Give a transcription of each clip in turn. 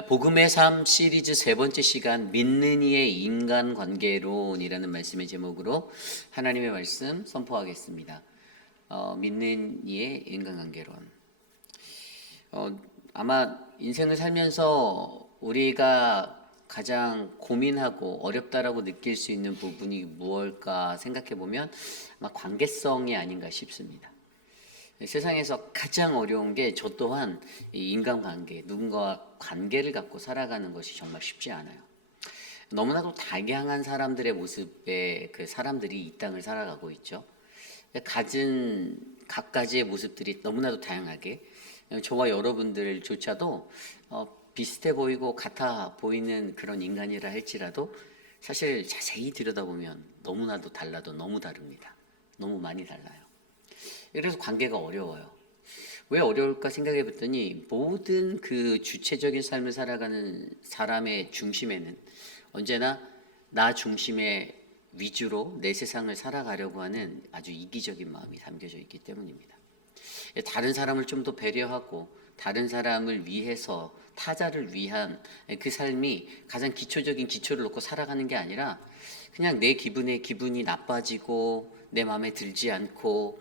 복음의 삶 시리즈 세 번째 시간 믿는 이의 인간관계론이라는 말씀의 제목으로 하나님의 말씀 선포하겠습니다. 믿는 이의 인간관계론. 아마 인생을 살면서 우리가 가장 고민하고 어렵다라고 느낄 수 있는 부분이 무엇일까 생각해 보면 아마 관계성이 아닌가 싶습니다. 세상에서 가장 어려운 게 저 또한 이 인간관계, 누군가와 관계를 갖고 살아가는 것이 정말 쉽지 않아요. 너무나도 다양한 사람들의 모습의 그 사람들이 이 땅을 살아가고 있죠. 가진 각가지의 모습들이 너무나도 다양하게 저와 여러분들조차도 비슷해 보이고 같아 보이는 그런 인간이라 할지라도 사실 자세히 들여다보면 너무나도 달라도 너무 다릅니다. 너무 많이 달라요. 그래서 관계가 어려워요. 왜 어려울까 생각해 봤더니 모든 그 주체적인 삶을 살아가는 사람의 중심에는 언제나 나 중심의 위주로 내 세상을 살아가려고 하는 아주 이기적인 마음이 담겨져 있기 때문입니다. 다른 사람을 좀 더 배려하고 다른 사람을 위해서 타자를 위한 그 삶이 가장 기초적인 기초를 놓고 살아가는 게 아니라 그냥 내 기분이 나빠지고 내 마음에 들지 않고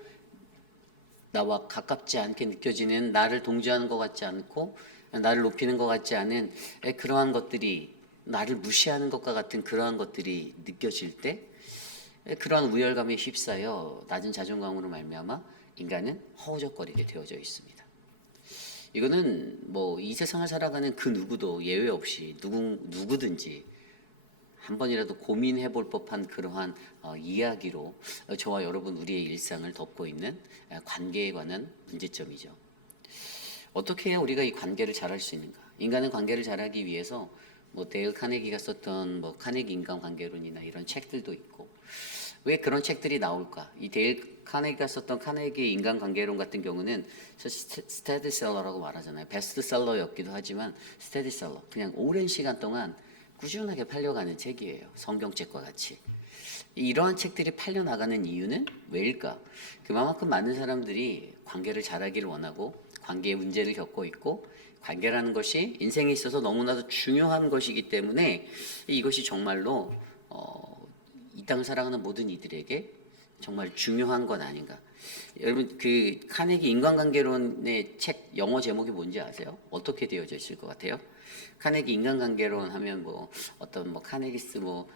나와 가깝지 않게 느껴지는, 나를 동조하는 것 같지 않고 나를 높이는 것 같지 않은 그러한 것들이, 나를 무시하는 것과 같은 그러한 것들이 느껴질 때 그러한 우열감에 휩싸여 낮은 자존감으로 말미암아 인간은 허우적거리게 되어져 있습니다. 이거는 뭐 이 세상을 살아가는 그 누구도 예외 없이 누구든지 한 번이라도 고민해 볼 법한 그러한 이야기로 저와 여러분 우리의 일상을 덮고 있는 관계에 관한 문제점이죠. 어떻게 해야 우리가 이 관계를 잘할 수 있는가? 인간은 관계를 잘하기 위해서 뭐 데일 카네기가 썼던 뭐 카네기 인간관계론이나 이런 책들도 있고, 왜 그런 책들이 나올까? 이 데일 카네기가 썼던 카네기 인간관계론 같은 경우는 스테디셀러라고 말하잖아요. 베스트셀러였기도 하지만 스테디셀러, 그냥 오랜 시간 동안 꾸준하게 팔려가는 책이에요. 성경책과 같이. 이러한 책들이 팔려나가는 이유는 왜일까? 그만큼 많은 사람들이 관계를 잘하기를 원하고 관계의 문제를 겪고 있고, 관계라는 것이 인생에 있어서 너무나도 중요한 것이기 때문에 이것이 정말로 이 땅을 살아가는 모든 이들에게 정말 중요한 건 아닌가. 여러분, 그 카네기 인간관계론의 책 영어 제목이 뭔지 아세요? 어떻게 되어져 있을 것 같아요? 카네기 인간관계론 하면 뭐 어떤 뭐 카네기스 뭐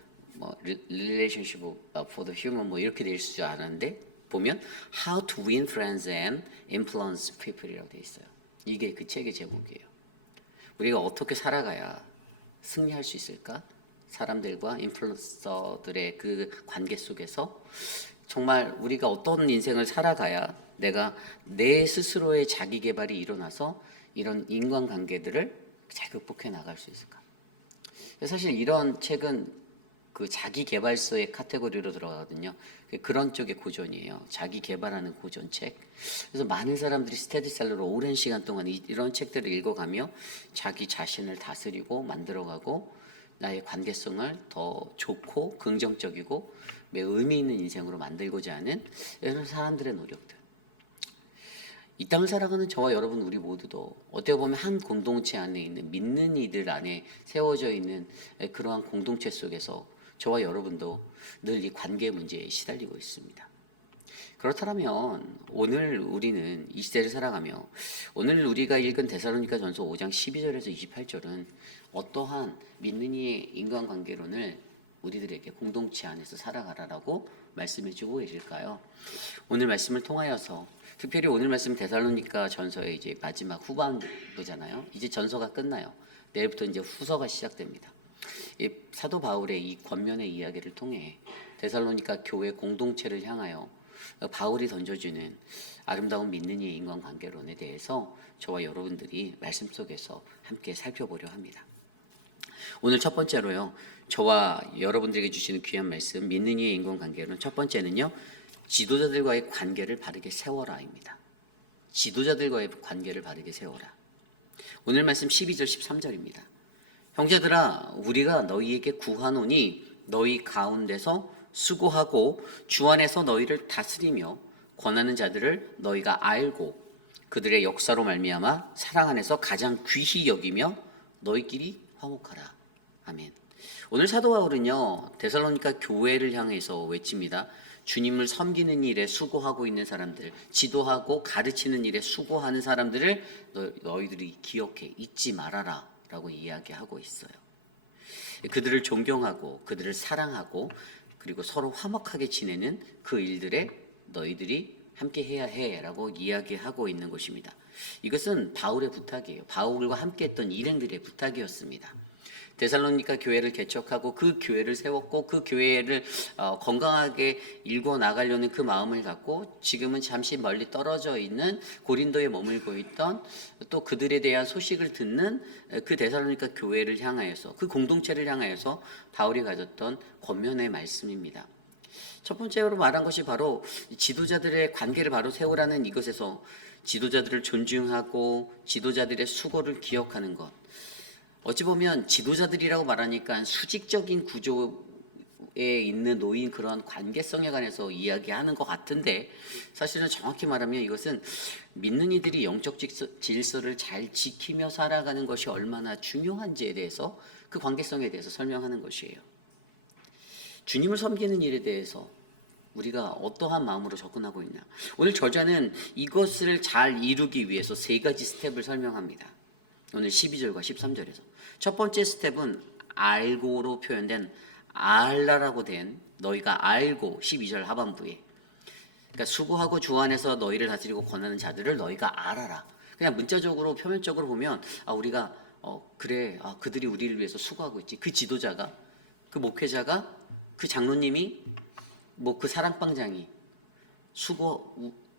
relationship for the human 뭐 이렇게 될 줄 아는데, 보면 How to Win Friends and Influence People이라고 돼 있어요. 이게 그 책의 제목이에요. 우리가 어떻게 살아가야 승리할 수 있을까? 사람들과 인플루언서들의 그 관계 속에서 정말 우리가 어떤 인생을 살아가야 내가 내 스스로의 자기 개발이 일어나서 이런 인간관계들을 잘 극복해 나갈 수 있을까? 사실 이런 책은 그 자기 개발서의 카테고리로 들어가거든요. 그런 쪽의 고전이에요. 자기 개발하는 고전책. 그래서 많은 사람들이 스테디셀러로 오랜 시간 동안 이런 책들을 읽어가며 자기 자신을 다스리고 만들어가고 나의 관계성을 더 좋고 긍정적이고 매우 의미 있는 인생으로 만들고자 하는 이런 사람들의 노력들. 이 땅을 살아가는 저와 여러분 우리 모두도 어떻게 보면 한 공동체 안에 있는 믿는 이들 안에 세워져 있는 그러한 공동체 속에서 저와 여러분도 늘 이 관계 문제에 시달리고 있습니다. 그렇다면 오늘 우리는 이 시대를 살아가며 오늘 우리가 읽은 데살로니가 전서 5장 12절에서 28절은 어떠한 믿는 이의 인간관계론을 우리들에게 공동체 안에서 살아가라라고 말씀해주고 계실까요? 오늘 말씀을 통하여서 특별히 오늘 말씀 데살로니가 전서의 이제 마지막 후반부잖아요. 이제 전서가 끝나요. 내일부터 이제 후서가 시작됩니다. 이 사도 바울의 이 권면의 이야기를 통해 데살로니가 교회 공동체를 향하여 바울이 던져주는 아름다운 믿는 이의 인간관계론에 대해서 저와 여러분들이 말씀 속에서 함께 살펴보려 합니다. 오늘 첫 번째로요, 저와 여러분들에게 주시는 귀한 말씀 믿는 이의 인간관계론 첫 번째는요, 지도자들과의 관계를 바르게 세워라입니다. 지도자들과의 관계를 바르게 세워라. 오늘 말씀 12절 13절입니다. 형제들아, 우리가 너희에게 구하노니 너희 가운데서 수고하고 주 안에서 너희를 다스리며 권하는 자들을 너희가 알고 그들의 역사로 말미암아 사랑 안에서 가장 귀히 여기며 너희끼리 화목하라. 아멘. 오늘 사도 바울은요 데살로니가 교회를 향해서 외칩니다. 주님을 섬기는 일에 수고하고 있는 사람들, 지도하고 가르치는 일에 수고하는 사람들을 너희들이 기억해 잊지 말아라 라고 이야기하고 있어요. 그들을 존경하고 그들을 사랑하고 그리고 서로 화목하게 지내는 그 일들에 너희들이 함께 해야 해라고 이야기하고 있는 것입니다. 이것은 바울의 부탁이에요. 바울과 함께했던 일행들의 부탁이었습니다. 데살로니가 교회를 개척하고 그 교회를 세웠고 그 교회를 건강하게 일궈 나가려는 그 마음을 갖고 지금은 잠시 멀리 떨어져 있는 고린도에 머물고 있던 또 그들에 대한 소식을 듣는 그 데살로니가 교회를 향하여서 그 공동체를 향하여서 바울이 가졌던 권면의 말씀입니다. 첫 번째로 말한 것이 바로 지도자들의 관계를 바로 세우라는 이것에서 지도자들을 존중하고 지도자들의 수고를 기억하는 것. 어찌 보면 지도자들이라고 말하니까 수직적인 구조에 있는 놓인 그런 관계성에 관해서 이야기하는 것 같은데 사실은 정확히 말하면 이것은 믿는 이들이 영적 질서를 잘 지키며 살아가는 것이 얼마나 중요한지에 대해서 그 관계성에 대해서 설명하는 것이에요. 주님을 섬기는 일에 대해서 우리가 어떠한 마음으로 접근하고 있냐. 오늘 저자는 이것을 잘 이루기 위해서 세 가지 스텝을 설명합니다. 오늘 12절과 13절에서 첫 번째 스텝은 알고로 표현된 알라라고 된 너희가 알고 12절 하반부에 그러니까 수고하고 주 안에서 너희를 다스리고 권하는 자들을 너희가 알아라. 그냥 문자적으로 표면적으로 보면 우리가 그래 그들이 우리를 위해서 수고하고 있지. 그 지도자가 그 목회자가 그 장로님이 뭐 그 사랑방장이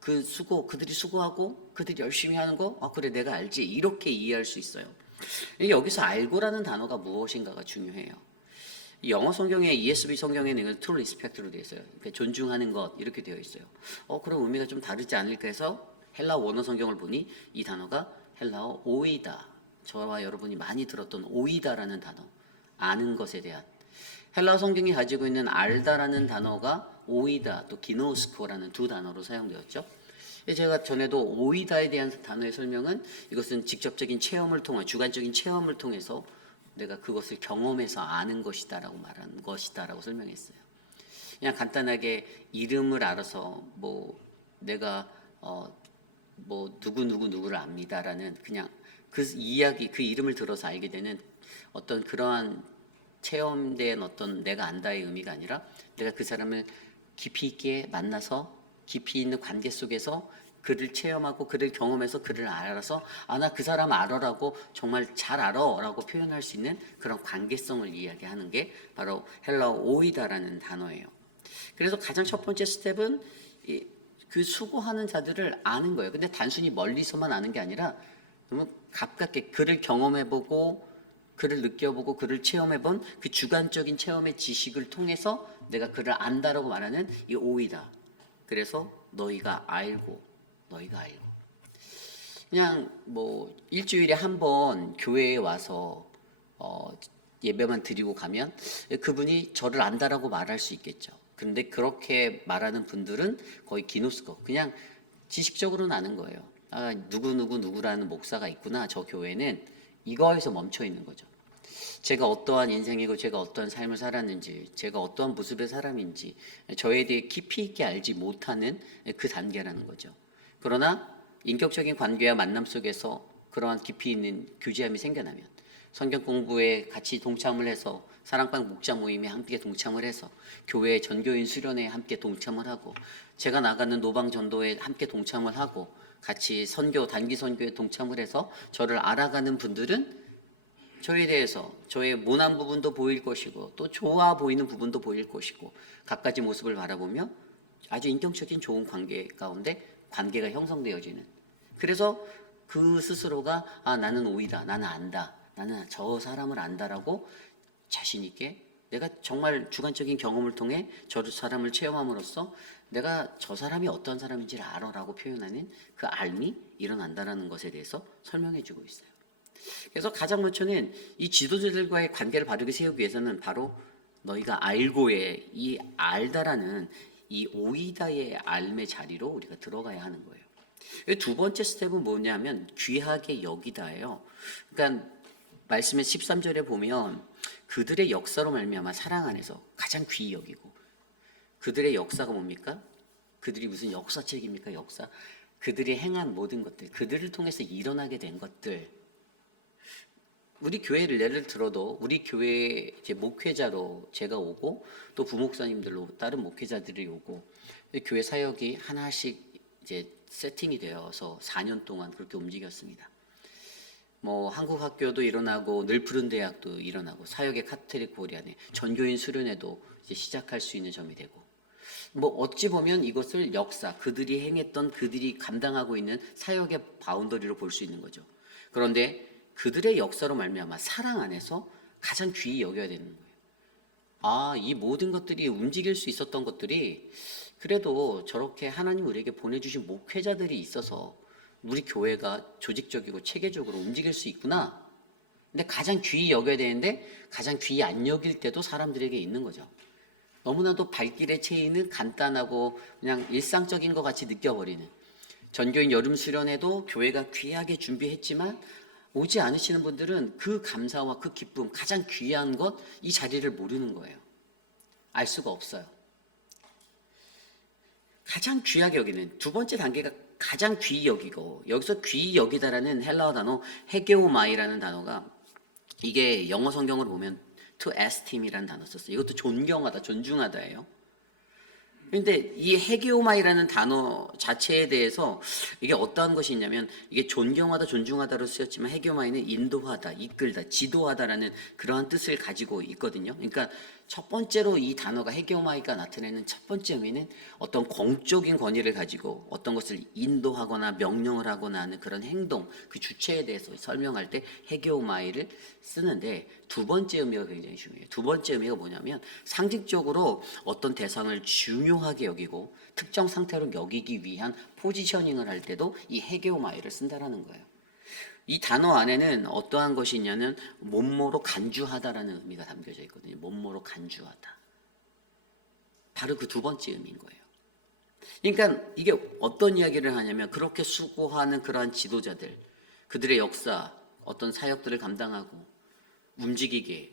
그들이 수고하고 그들이 열심히 하는 거 그래 내가 알지 이렇게 이해할 수 있어요. 여기서 알고라는 단어가 무엇인가가 중요해요. 영어 성경에 ESV 성경에는 true respect로 되어 있어요. 그러니까 존중하는 것 이렇게 되어 있어요. 그럼 의미가 좀 다르지 않을까 해서 헬라어 원어 성경을 보니 이 단어가 헬라어 오이다. 저와 여러분이 많이 들었던 오이다라는 단어, 아는 것에 대한 헬라어 성경이 가지고 있는 알다라는 단어가 오이다 또 기노스코라는 두 단어로 사용되었죠. 제가 전에도 오이다에 대한 단어의 설명은 이것은 직접적인 체험을 통해 주관적인 체험을 통해서 내가 그것을 경험해서 아는 것이다라고 말하는 것이다라고 설명했어요. 그냥 간단하게 이름을 알아서 뭐 내가 뭐 누구를 압니다라는 그냥 그 이야기 그 이름을 들어서 알게 되는 어떤 그러한 체험된 어떤 내가 안다의 의미가 아니라 내가 그 사람을 깊이 있게 만나서 깊이 있는 관계 속에서 그를 체험하고 그를 경험해서 그를 알아서 나 그 사람 알아라고 정말 잘 알아라고 표현할 수 있는 그런 관계성을 이야기하는 게 바로 헬라어 오이다라는 단어예요. 그래서 가장 첫 번째 스텝은 그 수고하는 자들을 아는 거예요. 근데 단순히 멀리서만 아는 게 아니라 너무 가깝게 그를 경험해보고 그를 느껴보고 그를 체험해본 그 주관적인 체험의 지식을 통해서 내가 그를 안다라고 말하는 이 오이다. 그래서 너희가 알고 그냥 뭐 일주일에 한 번 교회에 와서 예배만 드리고 가면 그분이 저를 안다라고 말할 수 있겠죠. 그런데 그렇게 말하는 분들은 거의 기노스코 그냥 지식적으로는 아는 거예요. 누구라는 목사가 있구나. 저 교회는 이거에서 멈춰 있는 거죠. 제가 어떠한 인생이고 제가 어떠한 삶을 살았는지 제가 어떠한 모습의 사람인지 저에 대해 깊이 있게 알지 못하는 그 단계라는 거죠. 그러나 인격적인 관계와 만남 속에서 그러한 깊이 있는 교제함이 생겨나면 성경 공부에 같이 동참을 해서 사랑방 목자 모임에 함께 동참을 해서 교회 전교인 수련회에 함께 동참을 하고 제가 나가는 노방 전도에 함께 동참을 하고 같이 단기 선교에 동참을 해서 저를 알아가는 분들은 저에 대해서 저의 모난 부분도 보일 것이고 또 좋아 보이는 부분도 보일 것이고 갖가지 모습을 바라보며 아주 인격적인 좋은 관계 가운데 관계가 형성되어지는 그래서 그 스스로가 나는 오이다 나는 안다 나는 저 사람을 안다라고 자신 있게 내가 정말 주관적인 경험을 통해 저 사람을 체험함으로써 내가 저 사람이 어떤 사람인지를 알아라고 표현하는 그 알미 일어난다라는 것에 대해서 설명해 주고 있어요. 그래서 가장 먼저는 이 지도자들과의 관계를 바르게 세우기 위해서는 바로 너희가 알고의 이 알다라는 이 오이다의 알의 자리로 우리가 들어가야 하는 거예요. 두 번째 스텝은 뭐냐면 귀하게 여기다예요. 그러니까 말씀의 13절에 보면 그들의 역사로 말미암아 사랑 안에서 가장 귀히 여기고, 그들의 역사가 뭡니까? 그들이 무슨 역사책입니까? 역사. 그들이 행한 모든 것들, 그들을 통해서 일어나게 된 것들. 우리 교회를 예를 들어도 우리 교회 이제 목회자로 제가 오고 또 부목사님들로 다른 목회자들이 오고 교회 사역이 하나씩 이제 세팅이 되어서 4년 동안 그렇게 움직였습니다. 뭐 한국 학교도 일어나고 늘 푸른 대학도 일어나고 사역의 카톨릭 보리안에 전교인 수련회도 이제 시작할 수 있는 점이 되고, 뭐 어찌 보면 이것을 역사, 그들이 행했던, 그들이 감당하고 있는 사역의 바운더리로 볼 수 있는 거죠. 그런데 그들의 역사로 말미암아 사랑 안에서 가장 귀히 여겨야 되는 거예요. 아, 이 모든 것들이 움직일 수 있었던 것들이 그래도 저렇게 하나님 우리에게 보내주신 목회자들이 있어서 우리 교회가 조직적이고 체계적으로 움직일 수 있구나. 근데 가장 귀히 여겨야 되는데 가장 귀히 안 여길 때도 사람들에게 있는 거죠. 너무나도 발길에 채이는 간단하고 그냥 일상적인 것 같이 느껴버리는, 전교인 여름 수련회도 교회가 귀하게 준비했지만 오지 않으시는 분들은 그 감사와 그 기쁨, 가장 귀한 것, 이 자리를 모르는 거예요. 알 수가 없어요. 가장 귀하게 여기는 두 번째 단계가 가장 귀히 여기고, 여기서 귀히 여기다라는 헬라어 단어 헤게오마이라는 단어가, 이게 영어 성경으로 보면 to esteem이라는 단어 썼어요. 이것도 존경하다, 존중하다예요. 근데 이 헤게오마이라는 단어 자체에 대해서 이게 어떠한 것이 있냐면, 이게 존경하다, 존중하다로 쓰였지만 헤게오마이는 인도하다, 이끌다, 지도하다라는 그러한 뜻을 가지고 있거든요. 그러니까 첫 번째로 이 단어가 헤게오마이가 나타내는 첫 번째 의미는 어떤 공적인 권위를 가지고 어떤 것을 인도하거나 명령을 하거나 하는 그런 행동, 그 주체에 대해서 설명할 때 헤게오마이를 쓰는데, 두 번째 의미가 굉장히 중요해요. 두 번째 의미가 뭐냐면 상징적으로 어떤 대상을 중요하게 여기고 특정 상태로 여기기 위한 포지셔닝을 할 때도 이 헤게오마이를 쓴다라는 거예요. 이 단어 안에는 어떠한 것이 있냐면 몸모로 간주하다라는 의미가 담겨져 있거든요. 몸모로 간주하다. 바로 그 두 번째 의미인 거예요. 그러니까 이게 어떤 이야기를 하냐면, 그렇게 수고하는 그러한 지도자들, 그들의 역사, 어떤 사역들을 감당하고 움직이게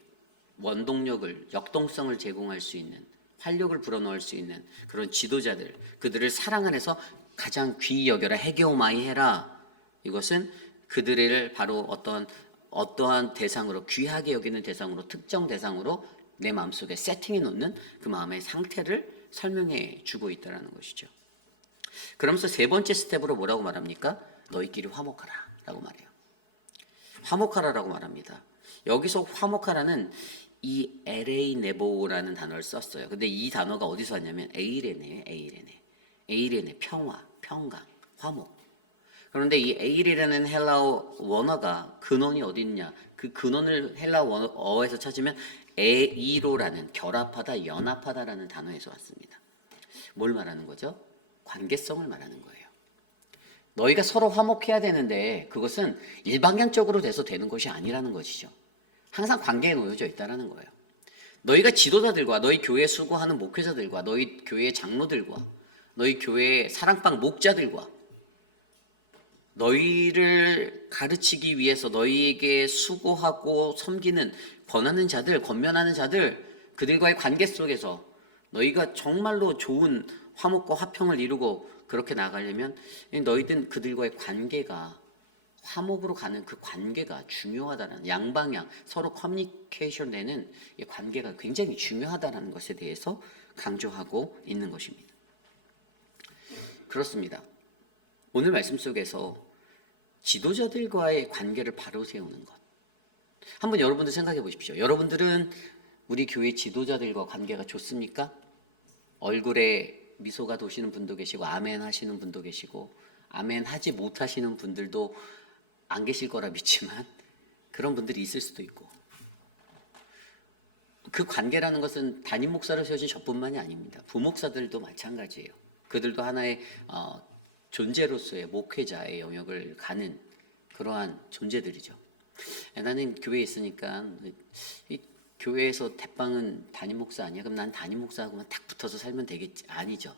원동력을, 역동성을 제공할 수 있는, 활력을 불어넣을 수 있는 그런 지도자들, 그들을 사랑 안에서 가장 귀히 여겨라, 헤게오마이 해라. 이것은 그들을 바로 어떠한 대상으로, 귀하게 여기는 대상으로, 특정 대상으로 내 마음속에 세팅해 놓는 그 마음의 상태를 설명해 주고 있다는 것이죠. 그러면서 세 번째 스텝으로 뭐라고 말합니까? 너희끼리 화목하라 라고 말해요. 화목하라라고 말합니다. 여기서 화목하라는 이 LA 네보라는 단어를 썼어요. 근데 이 단어가 어디서 왔냐면 에이레네예요. 에이레네, 평화, 평강, 화목. 그런데 이 에일이라는 헬라어 원어가 근원이 어디 있냐? 그 근원을 헬라어 원어에서 찾으면 에이로라는, 결합하다, 연합하다라는 단어에서 왔습니다. 뭘 말하는 거죠? 관계성을 말하는 거예요. 너희가 서로 화목해야 되는데 그것은 일방향적으로 돼서 되는 것이 아니라는 것이죠. 항상 관계에 놓여져 있다는 거예요. 너희가 지도자들과 너희 교회에 수고하는 목회자들과 너희 교회의 장로들과 너희 교회의 사랑방 목자들과 너희를 가르치기 위해서 너희에게 수고하고 섬기는, 권하는 자들, 권면하는 자들, 그들과의 관계 속에서 너희가 정말로 좋은 화목과 화평을 이루고 그렇게 나가려면 너희들 그들과의 관계가, 화목으로 가는 그 관계가 중요하다는, 양방향 서로 커뮤니케이션 되는 이 관계가 굉장히 중요하다는 것에 대해서 강조하고 있는 것입니다. 그렇습니다. 오늘 말씀 속에서 지도자들과의 관계를 바로 세우는 것, 한번 여러분들 생각해 보십시오. 여러분들은 우리 교회 지도자들과 관계가 좋습니까? 얼굴에 미소가 도시는 분도 계시고 아멘 하시는 분도 계시고 아멘 하지 못하시는 분들도 안 계실 거라 믿지만 그런 분들이 있을 수도 있고, 그 관계라는 것은 담임 목사로 세워진 저뿐만이 아닙니다. 부목사들도 마찬가지예요. 그들도 하나의 존재로서의 목회자의 영역을 가는 그러한 존재들이죠. 나는 교회에 있으니까 이 교회에서 대빵은 담임 목사 아니야? 그럼 난 담임 목사하고만 딱 붙어서 살면 되겠지? 아니죠.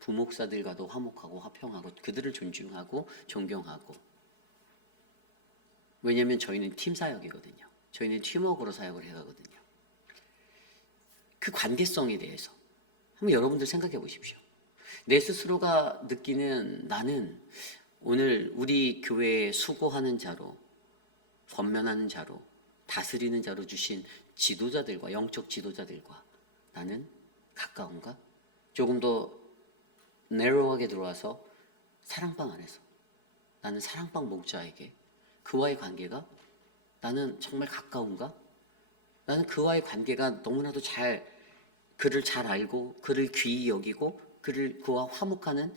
부목사들과도 화목하고 화평하고 그들을 존중하고 존경하고. 왜냐하면 저희는 팀 사역이거든요. 저희는 팀워크로 사역을 해가거든요. 그 관계성에 대해서 한번 여러분들 생각해 보십시오. 내 스스로가 느끼는 나는 오늘 우리 교회에 수고하는 자로, 권면하는 자로, 다스리는 자로 주신 지도자들과 영적 지도자들과 나는 가까운가? 조금 더 내로하게 들어와서 사랑방 안에서 나는 사랑방 목자에게 그와의 관계가 나는 정말 가까운가? 나는 그와의 관계가 너무나도 그를 잘 알고 그를 귀히 여기고 그와 화목하는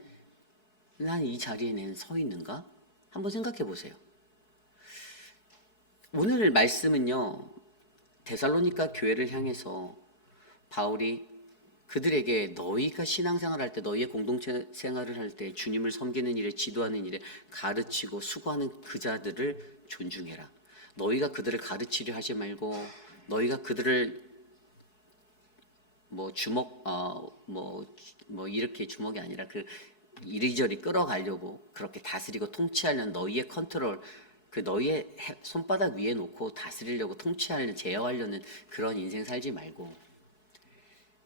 난 이 자리에 낸 서 있는가? 한번 생각해 보세요. 오늘 말씀은요, 데살로니가 교회를 향해서 바울이 그들에게 너희가 신앙생활 할 때, 너희의 공동체 생활을 할 때 주님을 섬기는 일에, 지도하는 일에 가르치고 수고하는 그 자들을 존중해라. 너희가 그들을 가르치려 하지 말고 너희가 그들을 이렇게 주먹이 아니라 그 이리저리 끌어가려고 그렇게 다스리고 통치하려는 너희의 컨트롤, 그 너희의 손바닥 위에 놓고 다스리려고 통치하려는, 제어하려는 그런 인생 살지 말고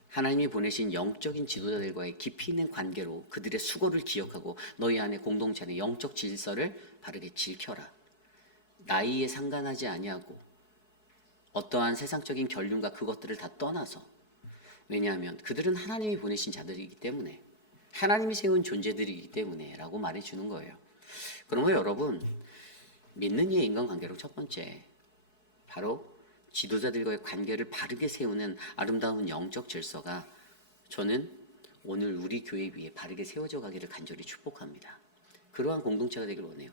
하나님이 보내신 영적인 지도자들과의 깊이 있는 관계로 그들의 수고를 기억하고 너희 안에 공동체 안에 영적 질서를 바르게 지켜라. 나이에 상관하지 아니하고 어떠한 세상적인 결륜과 그것들을 다 떠나서, 왜냐하면 그들은 하나님이 보내신 자들이기 때문에, 하나님이 세운 존재들이기 때문에 라고 말해주는 거예요. 그러면 여러분, 믿는 이의 인간관계로 첫 번째, 바로 지도자들과의 관계를 바르게 세우는 아름다운 영적 질서가 저는 오늘 우리 교회 위에 바르게 세워져 가기를 간절히 축복합니다. 그러한 공동체가 되길 원해요.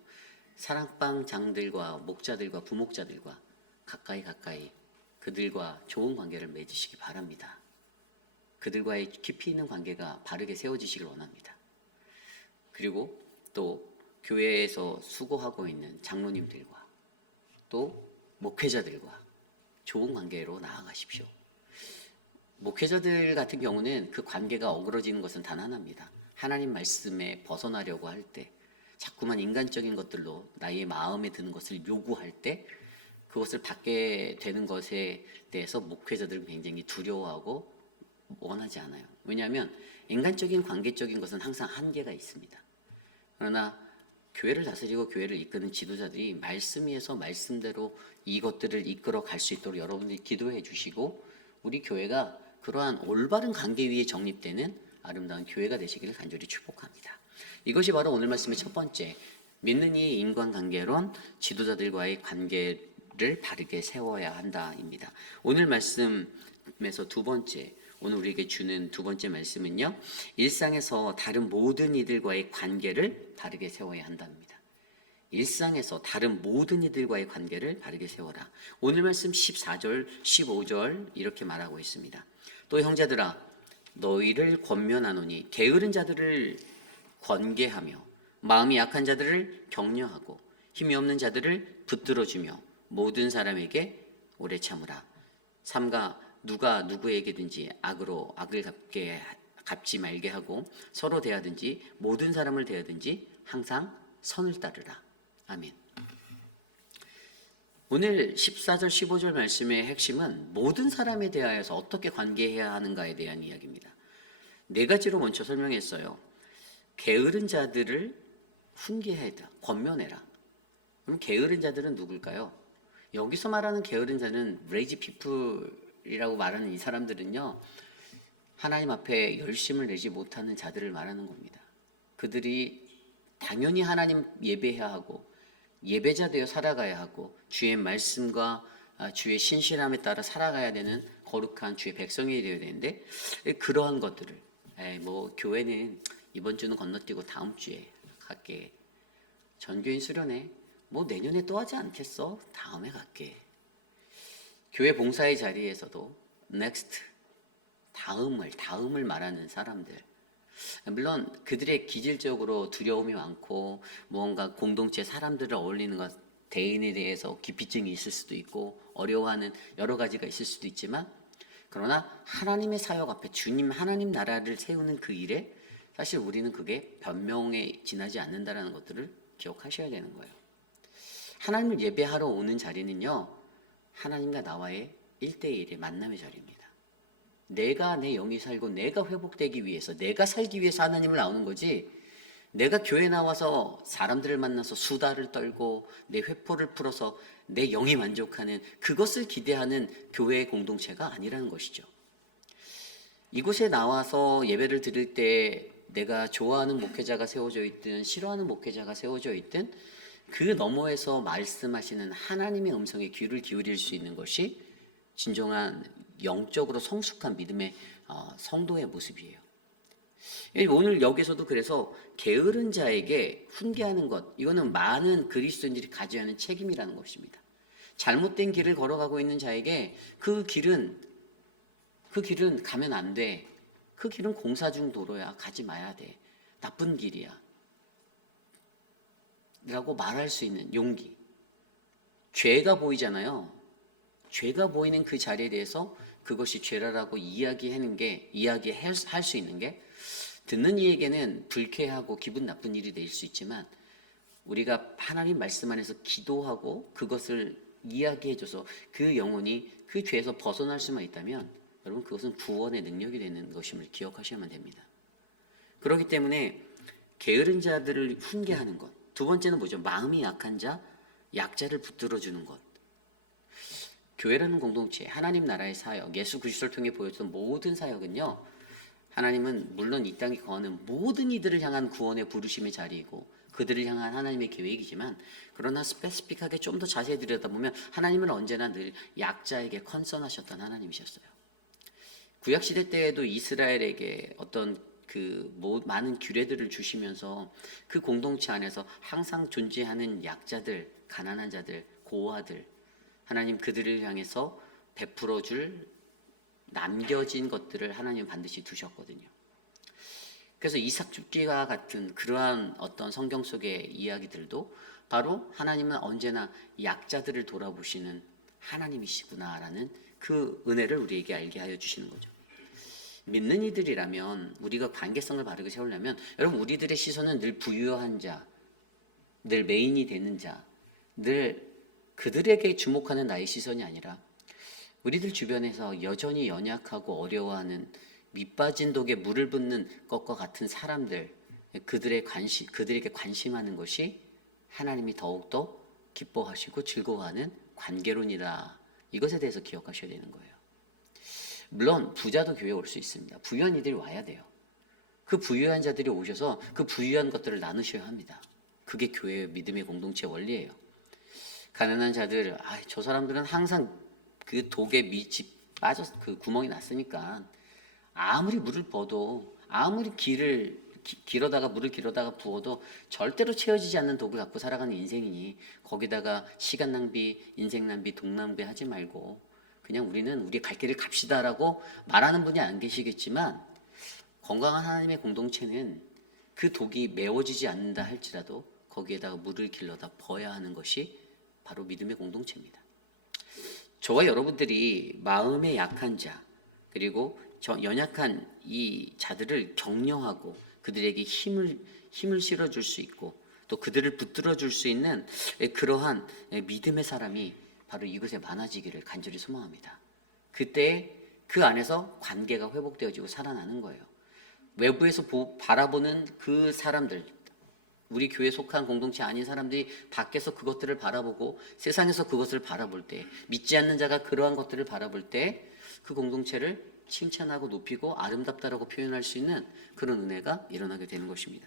사랑방 장들과 목자들과 부목자들과 가까이 그들과 좋은 관계를 맺으시기 바랍니다. 그들과의 깊이 있는 관계가 바르게 세워지시길 원합니다. 그리고 또 교회에서 수고하고 있는 장로님들과 또 목회자들과 좋은 관계로 나아가십시오. 목회자들 같은 경우는 그 관계가 어그러지는 것은 단 하나입니다. 하나님 말씀에 벗어나려고 할 때, 자꾸만 인간적인 것들로 나의 마음에 드는 것을 요구할 때 그것을 받게 되는 것에 대해서 목회자들은 굉장히 두려워하고 원하지 않아요. 왜냐하면 인간적인 관계적인 것은 항상 한계가 있습니다. 그러나 교회를 다스리고 교회를 이끄는 지도자들이 말씀 위에서 말씀대로 이것들을 이끌어 갈 수 있도록 여러분들이 기도해 주시고 우리 교회가 그러한 올바른 관계 위에 정립되는 아름다운 교회가 되시기를 간절히 축복합니다. 이것이 바로 오늘 말씀의 첫 번째, 믿는 이의 인간관계론, 지도자들과의 관계를 바르게 세워야 한다입니다. 오늘 말씀에서 두 번째, 오늘 우리에게 주는 두 번째 말씀은요, 일상에서 다른 모든 이들과의 관계를 바르게 세워야 한답니다. 일상에서 다른 모든 이들과의 관계를 바르게 세워라. 오늘 말씀 14절, 15절 이렇게 말하고 있습니다. 또 형제들아, 너희를 권면하노니 게으른 자들을 권계하며 마음이 약한 자들을 격려하고 힘이 없는 자들을 붙들어주며 모든 사람에게 오래 참으라. 삼가 누가 누구에게든지 악으로 악을 갚지 말게 하고 서로 대하든지 모든 사람을 대하든지 항상 선을 따르라. 아멘. 오늘 14절 15절 말씀의 핵심은 모든 사람에 대하여서 어떻게 관계해야 하는가에 대한 이야기입니다. 네 가지로 먼저 설명했어요. 게으른 자들을 훈계해라, 권면해라. 그럼 게으른 자들은 누굴까요? 여기서 말하는 게으른 자는 lazy people이라고 말하는 이 사람들은요, 하나님 앞에 열심을 내지 못하는 자들을 말하는 겁니다. 그들이 당연히 하나님 예배해야 하고 예배자 되어 살아가야 하고 주의 말씀과 주의 신실함에 따라 살아가야 되는 거룩한 주의 백성이 되어야 되는데, 그러한 것들을 교회는 이번 주는 건너뛰고 다음 주에 갈게, 전교인 수련회 내년에 또 하지 않겠어, 다음에 갈게. 교회 봉사의 자리에서도 next, 다음을 말하는 사람들, 물론 그들의 기질적으로 두려움이 많고 무언가 공동체 사람들을 어울리는 것, 대인에 대해서 기피증이 있을 수도 있고 어려워하는 여러 가지가 있을 수도 있지만, 그러나 하나님의 사역 앞에 주님 하나님 나라를 세우는 그 일에 사실 우리는 그게 변명에 지나지 않는다라는 것들을 기억하셔야 되는 거예요. 하나님을 예배하러 오는 자리는요, 하나님과 나와의 1대1의 만남의 자리입니다. 내가 내 영이 살고 내가 회복되기 위해서, 내가 살기 위해서 하나님을 나오는 거지, 내가 교회 나와서 사람들을 만나서 수다를 떨고 내 회포를 풀어서 내 영이 만족하는 그것을 기대하는 교회의 공동체가 아니라는 것이죠. 이곳에 나와서 예배를 드릴 때 내가 좋아하는 목회자가 세워져 있든 싫어하는 목회자가 세워져 있든 그 너머에서 말씀하시는 하나님의 음성에 귀를 기울일 수 있는 것이 진정한 영적으로 성숙한 믿음의 성도의 모습이에요. 오늘 여기서도 그래서 게으른 자에게 훈계하는 것, 이거는 많은 그리스도인들이 가져야 하는 책임이라는 것입니다. 잘못된 길을 걸어가고 있는 자에게 그 길은 가면 안 돼. 그 길은 공사 중 도로야. 가지 마야 돼. 나쁜 길이야. 라고 말할 수 있는 용기. 죄가 보이잖아요. 죄가 보이는 그 자리에 대해서 그것이 죄라고 이야기할 수 있는 게 듣는 이에게는 불쾌하고 기분 나쁜 일이 될 수 있지만 우리가 하나님 말씀 안에서 기도하고 그것을 이야기해줘서 그 영혼이 그 죄에서 벗어날 수만 있다면 여러분 그것은 구원의 능력이 되는 것임을 기억하셔야만 됩니다. 그렇기 때문에 게으른 자들을 훈계하는 것. 두 번째는 뭐죠? 마음이 약한 자, 약자를 붙들어주는 것. 교회라는 공동체, 하나님 나라의 사역, 예수 그리스도를 통해 보여줬던 모든 사역은요, 하나님은 물론 이 땅에 거하는 모든 이들을 향한 구원의 부르심의 자리이고 그들을 향한 하나님의 계획이지만 그러나 스페시픽하게 좀 더 자세히 들여다보면 하나님은 언제나 늘 약자에게 컨선하셨던 하나님이셨어요. 구약시대 때에도 이스라엘에게 어떤 많은 규례들을 주시면서 그 공동체 안에서 항상 존재하는 약자들, 가난한 자들, 고아들, 하나님 그들을 향해서 베풀어 줄 남겨진 것들을 하나님 반드시 두셨거든요. 그래서 이삭 죽기와 같은 그러한 어떤 성경 속의 이야기들도 바로 하나님은 언제나 약자들을 돌아보시는 하나님이시구나라는 그 은혜를 우리에게 알게 하여 주시는 거죠. 믿는 이들이라면 우리가 관계성을 바르게 세우려면 여러분 우리들의 시선은 늘 부유한 자, 늘 메인이 되는 자, 늘 그들에게 주목하는 나의 시선이 아니라 우리들 주변에서 여전히 연약하고 어려워하는 밑빠진 독에 물을 붓는 것과 같은 사람들, 그들에게 관심하는 것이 하나님이 더욱더 기뻐하시고 즐거워하는 관계론이다. 이것에 대해서 기억하셔야 되는 거예요. 물론 부자도 교회에 올 수 있습니다. 부유한 이들이 와야 돼요. 그 부유한 자들이 오셔서 그 부유한 것들을 나누셔야 합니다. 그게 교회의 믿음의 공동체 원리예요. 가난한 자들, 저 사람들은 항상 그 독에 밑이 빠져서 그 구멍이 났으니까 아무리 물을 부어도 아무리 물을 길어다가 부어도 절대로 채워지지 않는 독을 갖고 살아가는 인생이니 거기다가 시간 낭비, 인생 낭비, 돈 낭비 하지 말고 그냥 우리는 우리 갈 길을 갑시다라고 말하는 분이 안 계시겠지만 건강한 하나님의 공동체는 그 독이 메워지지 않는다 할지라도 거기에다가 물을 길러다 부어야 하는 것이 바로 믿음의 공동체입니다. 저와 여러분들이 마음에 약한 자 그리고 연약한 이 자들을 격려하고 그들에게 힘을 실어줄 수 있고 또 그들을 붙들어줄 수 있는 그러한 믿음의 사람이 바로 이곳에 많아지기를 간절히 소망합니다. 그때 그 안에서 관계가 회복되어지고 살아나는 거예요. 외부에서 바라보는 그 사람들, 우리 교회에 속한 공동체 아닌 사람들이 밖에서 그것들을 바라보고 세상에서 그것을 바라볼 때, 믿지 않는 자가 그러한 것들을 바라볼 때 그 공동체를 칭찬하고 높이고 아름답다라고 표현할 수 있는 그런 은혜가 일어나게 되는 것입니다.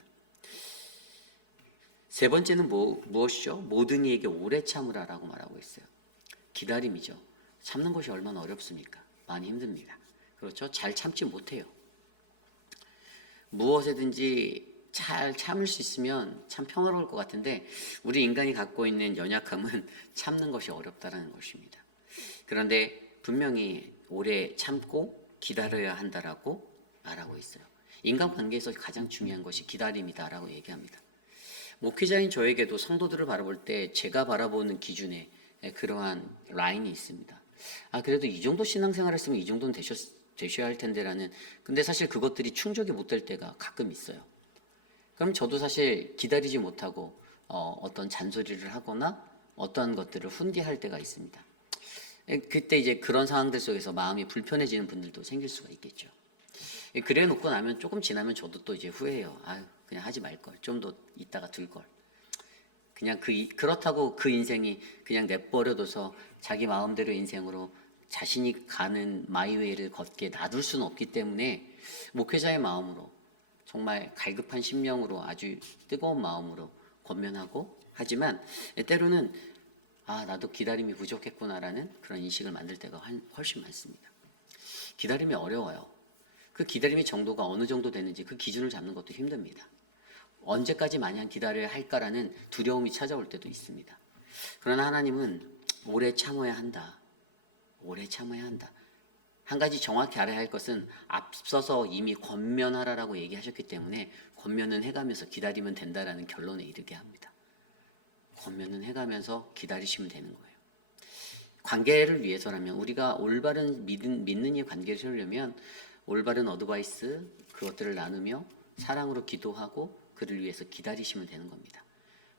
세 번째는 무엇이죠? 모든 이에게 오래 참으라라고 말하고 있어요. 기다림이죠. 참는 것이 얼마나 어렵습니까? 많이 힘듭니다. 그렇죠? 잘 참지 못해요. 무엇이든지 잘 참을 수 있으면 참 평화로울 것 같은데 우리 인간이 갖고 있는 연약함은 참는 것이 어렵다는 것입니다. 그런데 분명히 오래 참고 기다려야 한다라고 말하고 있어요. 인간관계에서 가장 중요한 것이 기다림이다라고 얘기합니다. 목회자인 저에게도 성도들을 바라볼 때 제가 바라보는 기준에 그러한 라인이 있습니다. 그래도 이 정도 신앙생활 했으면 이 정도는 되셔야 할 텐데라는, 근데 사실 그것들이 충족이 못 될 때가 가끔 있어요. 그럼 저도 사실 기다리지 못하고 어떤 잔소리를 하거나 어떠한 것들을 훈계할 때가 있습니다. 그때 이제 그런 상황들 속에서 마음이 불편해지는 분들도 생길 수가 있겠죠. 그래 놓고 나면 조금 지나면 저도 또 이제 후회해요. 아유, 그냥 하지 말걸. 좀 더 있다가 둘걸. 그냥 그렇다고 그 인생이 그냥 내버려둬서 자기 마음대로 인생으로 자신이 가는 마이웨이를 걷게 놔둘 수는 없기 때문에 목회자의 마음으로 정말 갈급한 심령으로 아주 뜨거운 마음으로 권면하고, 하지만 때로는 나도 기다림이 부족했구나라는 그런 인식을 만들 때가 훨씬 많습니다. 기다림이 어려워요. 그 기다림의 정도가 어느 정도 되는지 그 기준을 잡는 것도 힘듭니다. 언제까지 마냥 기다려야 할까라는 두려움이 찾아올 때도 있습니다. 그러나 하나님은 오래 참아야 한다. 오래 참아야 한다. 한 가지 정확히 알아야 할 것은 앞서서 이미 권면하라라고 얘기하셨기 때문에 권면은 해가면서 기다리면 된다라는 결론에 이르게 합니다. 권면은 해가면서 기다리시면 되는 거예요. 관계를 위해서라면, 우리가 올바른 믿는 이 관계를 세우려면 올바른 어드바이스, 그것들을 나누며 사랑으로 기도하고 그를 위해서 기다리시면 되는 겁니다.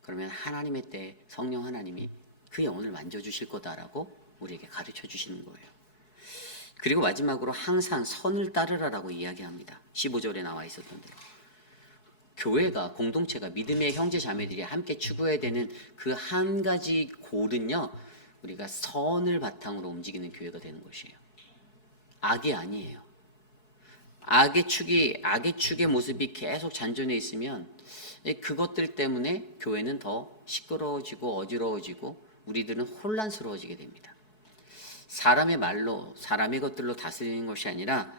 그러면 하나님의 때 성령 하나님이 그 영혼을 만져주실 거다라고 우리에게 가르쳐 주시는 거예요. 그리고 마지막으로 항상 선을 따르라라고 이야기합니다. 15절에 나와 있었던 대로. 교회가, 공동체가, 믿음의 형제 자매들이 함께 추구해야 되는 그 한 가지 골은요, 우리가 선을 바탕으로 움직이는 교회가 되는 것이에요. 악이 아니에요. 악의 축의 모습이 계속 잔존해 있으면 그것들 때문에 교회는 더 시끄러워지고 어지러워지고 우리들은 혼란스러워지게 됩니다. 사람의 말로, 사람의 것들로 다스리는 것이 아니라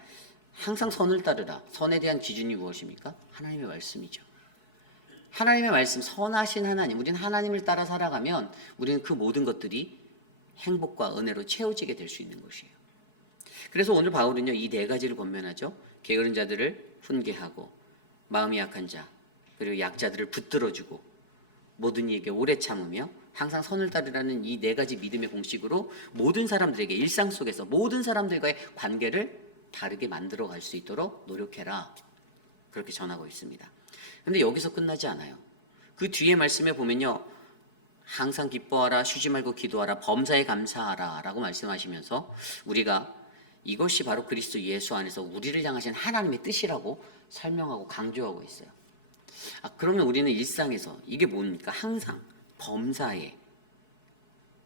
항상 선을 따르라. 선에 대한 기준이 무엇입니까? 하나님의 말씀이죠. 하나님의 말씀, 선하신 하나님, 우리는 하나님을 따라 살아가면 우리는 그 모든 것들이 행복과 은혜로 채워지게 될 수 있는 것이에요. 그래서 오늘 바울은요, 이 네 가지를 권면하죠. 게으른 자들을 훈계하고, 마음이 약한 자, 그리고 약자들을 붙들어주고, 모든 이에게 오래 참으며 항상 선을 따르라는 이 네 가지 믿음의 공식으로 모든 사람들에게 일상 속에서 모든 사람들과의 관계를 다르게 만들어 갈 수 있도록 노력해라. 그렇게 전하고 있습니다. 그런데 여기서 끝나지 않아요. 그 뒤에 말씀에 보면요, 항상 기뻐하라, 쉬지 말고 기도하라, 범사에 감사하라 라고 말씀하시면서 우리가 이것이 바로 그리스도 예수 안에서 우리를 향하신 하나님의 뜻이라고 설명하고 강조하고 있어요. 그러면 우리는 일상에서 이게 뭡니까? 항상 범사에,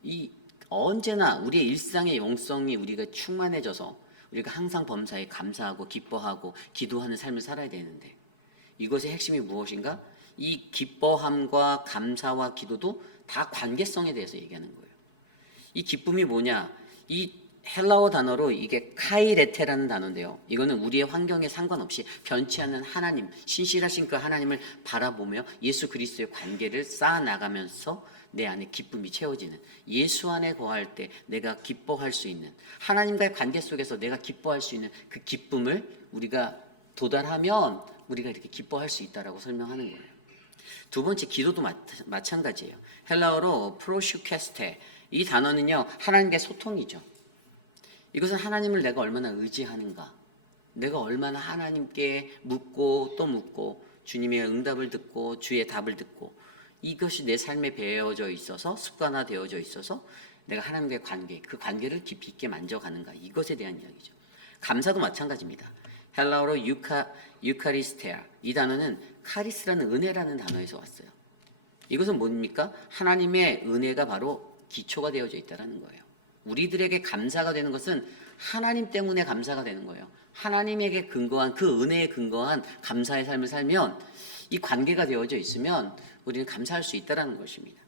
이 언제나 우리의 일상의 영성이 우리가 충만해져서 우리가 항상 범사에 감사하고 기뻐하고 기도하는 삶을 살아야 되는데, 이것의 핵심이 무엇인가? 이 기뻐함과 감사와 기도도 다 관계성에 대해서 얘기하는 거예요. 이 기쁨이 뭐냐? 이 헬라어 단어로 이게 카이레테라는 단어인데요. 이거는 우리의 환경에 상관없이 변치 않는 하나님, 신실하신 그 하나님을 바라보며 예수 그리스도의 관계를 쌓아나가면서 내 안에 기쁨이 채워지는, 예수 안에 거할 때 내가 기뻐할 수 있는, 하나님과의 관계 속에서 내가 기뻐할 수 있는 그 기쁨을 우리가 도달하면 우리가 이렇게 기뻐할 수 있다라고 설명하는 거예요. 두 번째, 기도도 마찬가지예요. 헬라어로 프로슈케스테, 이 단어는요, 하나님과의 소통이죠. 이것은 하나님을 내가 얼마나 의지하는가, 내가 얼마나 하나님께 묻고 또 묻고 주님의 응답을 듣고 주의 답을 듣고, 이것이 내 삶에 배어져 있어서 습관화되어져 있어서 내가 하나님과의 관계, 그 관계를 깊이 있게 만져가는가, 이것에 대한 이야기죠. 감사도 마찬가지입니다. 헬라어로 유카리스테아, 이 단어는 카리스라는 은혜라는 단어에서 왔어요. 이것은 뭡니까? 하나님의 은혜가 바로 기초가 되어져 있다는 거예요. 우리들에게 감사가 되는 것은 하나님 때문에 감사가 되는 거예요. 하나님에게 근거한, 그 은혜에 근거한 감사의 삶을 살면, 이 관계가 되어져 있으면 우리는 감사할 수 있다는 것입니다.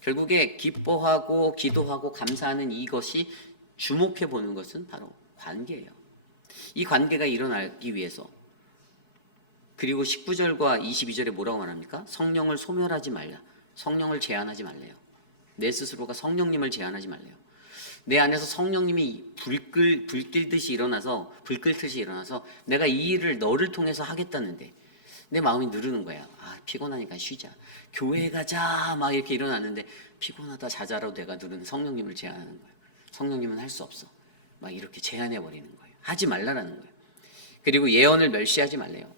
결국에 기뻐하고 기도하고 감사하는 이것이, 주목해 보는 것은 바로 관계예요. 이 관계가 일어나기 위해서, 그리고 19절과 22절에 뭐라고 말합니까? 성령을 소멸하지 말라. 성령을 제한하지 말래요. 내 스스로가 성령님을 제한하지 말래요. 내 안에서 성령님이 불 끓듯이 일어나서 내가 이 일을 너를 통해서 하겠다는데 내 마음이 누르는 거야. 피곤하니까 쉬자. 교회 가자. 막 이렇게 일어났는데 피곤하다 자자라고 내가 누르는 성령님을 제한하는 거예요. 성령님은 할 수 없어. 막 이렇게 제한해 버리는 거예요. 하지 말라라는 거예요. 그리고 예언을 멸시하지 말래요.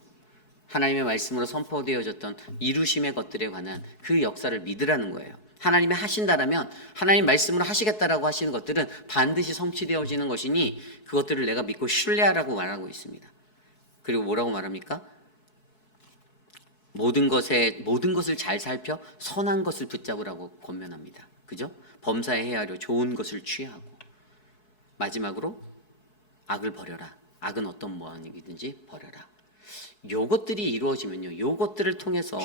하나님의 말씀으로 선포되어졌던 이루심의 것들에 관한 그 역사를 믿으라는 거예요. 하나님이 하신다라면 하나님 말씀으로 하시겠다라고 하시는 것들은 반드시 성취되어지는 것이니 그것들을 내가 믿고 신뢰하라고 말하고 있습니다. 그리고 뭐라고 말합니까? 모든 것을 잘 살펴 선한 것을 붙잡으라고 권면합니다. 그죠? 범사에 헤아려 좋은 것을 취하고 마지막으로 악을 버려라. 악은 어떤 모양이든지 버려라. 요것들이 이루어지면요. 요것들을 통해서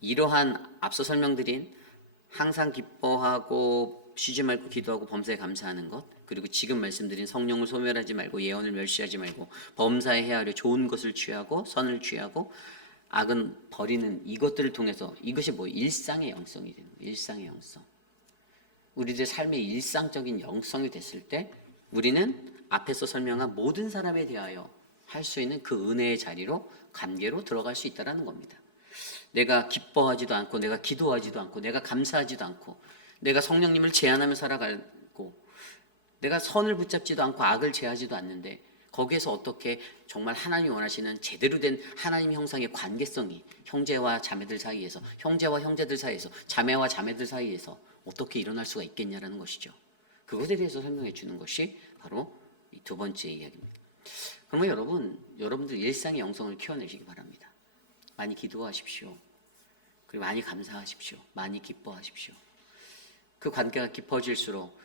이러한 앞서 설명드린 항상 기뻐하고 쉬지 말고 기도하고 범사에 감사하는 것, 그리고 지금 말씀드린 성령을 소멸하지 말고 예언을 멸시하지 말고 범사에 헤아려 좋은 것을 취하고 선을 취하고 악은 버리는 이것들을 통해서 이것이 뭐 일상의 영성이 되는 거예요. 일상의 영성. 우리들의 삶의 일상적인 영성이 됐을 때 우리는 앞에서 설명한 모든 사람에 대하여 할 수 있는 그 은혜의 자리로 관계로 들어갈 수 있다는 겁니다. 내가 기뻐하지도 않고 내가 기도하지도 않고 내가 감사하지도 않고 내가 성령님을 제한하며 살아가고 내가 선을 붙잡지도 않고 악을 제하지도 않는데 거기에서 어떻게 정말 하나님이 원하시는 제대로 된 하나님 형상의 관계성이 형제와 자매들 사이에서 형제와 형제들 사이에서 자매와 자매들 사이에서 어떻게 일어날 수가 있겠냐라는 것이죠. 그것에 대해서 설명해 주는 것이 바로 이 두 번째 이야기입니다. 그러면 여러분들 일상의 영성을 키워내시기 바랍니다. 많이 기도하십시오. 그리고 많이 감사하십시오. 많이 기뻐하십시오. 그 관계가 깊어질수록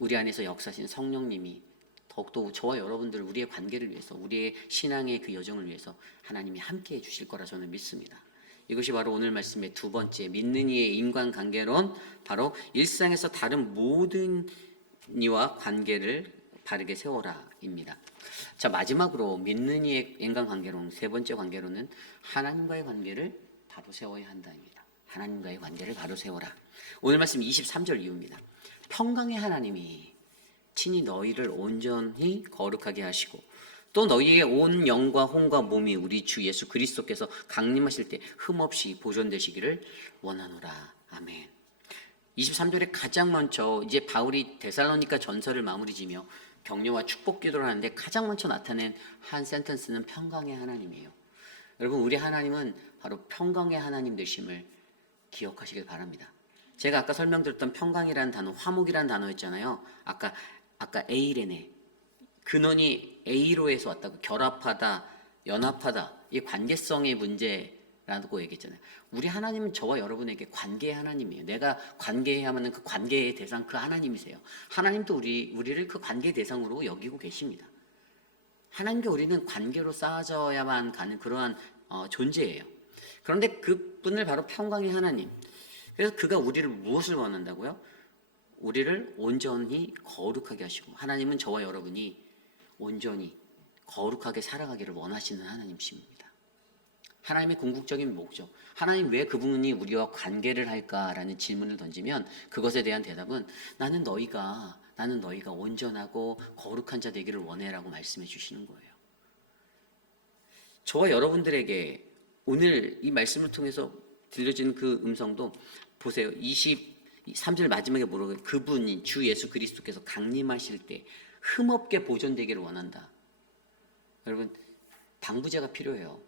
우리 안에서 역사하신 성령님이 더욱더 저와 여러분들 우리의 관계를 위해서 우리의 신앙의 그 여정을 위해서 하나님이 함께해 주실 거라 저는 믿습니다. 이것이 바로 오늘 말씀의 두 번째 믿는 이의 인간관계론, 바로 일상에서 다른 모든 이와 관계를 바르게 세워라입니다. 자, 마지막으로 믿는 이의 인간관계론, 세 번째 관계론은 하나님과의 관계를 바로 세워야 한다입니다. 하나님과의 관계를 바로 세워라. 오늘 말씀 23절 이후입니다. 평강의 하나님이 친히 너희를 온전히 거룩하게 하시고 또 너희의 온 영과 혼과 몸이 우리 주 예수 그리스도께서 강림하실 때 흠없이 보존되시기를 원하노라. 아멘. 23절에 가장 먼저 이제 바울이 데살로니가 전서를 마무리지며 격려와 축복 기도를 하는데 가장 먼저 나타낸 한 센텐스는 평강의 하나님이에요. 여러분, 우리 하나님은 바로 평강의 하나님 되심을 기억하시길 바랍니다. 제가 아까 설명드렸던 평강이라는 단어, 화목이라는 단어였잖아요. 아까 에이레네, 근원이 에이로에서 왔다고, 결합하다, 연합하다, 이 관계성의 문제라고 얘기했잖아요. 우리 하나님은 저와 여러분에게 관계의 하나님이에요. 내가 관계해야 하면 그 관계의 대상 그 하나님이세요. 하나님도 우리를 그 관계의 대상으로 여기고 계십니다. 하나님과 우리는 관계로 쌓아져야만 가는 그러한 존재예요. 그런데 그분을 바로 평강의 하나님. 그래서 그가 우리를 무엇을 원한다고요? 우리를 온전히 거룩하게 하시고, 하나님은 저와 여러분이 온전히 거룩하게 살아가기를 원하시는 하나님이십니다. 하나님의 궁극적인 목적, 하나님 왜 그분이 우리와 관계를 할까라는 질문을 던지면 그것에 대한 대답은 나는 너희가 온전하고 거룩한 자 되기를 원해라고 말씀해 주시는 거예요. 저와 여러분들에게 오늘 이 말씀을 통해서 들려지는 그 음성도 보세요. 23절 마지막에 뭐라고 해요? 그분이 주 예수 그리스도께서 강림하실 때 흠없게 보존되기를 원한다. 여러분, 방부제가 필요해요.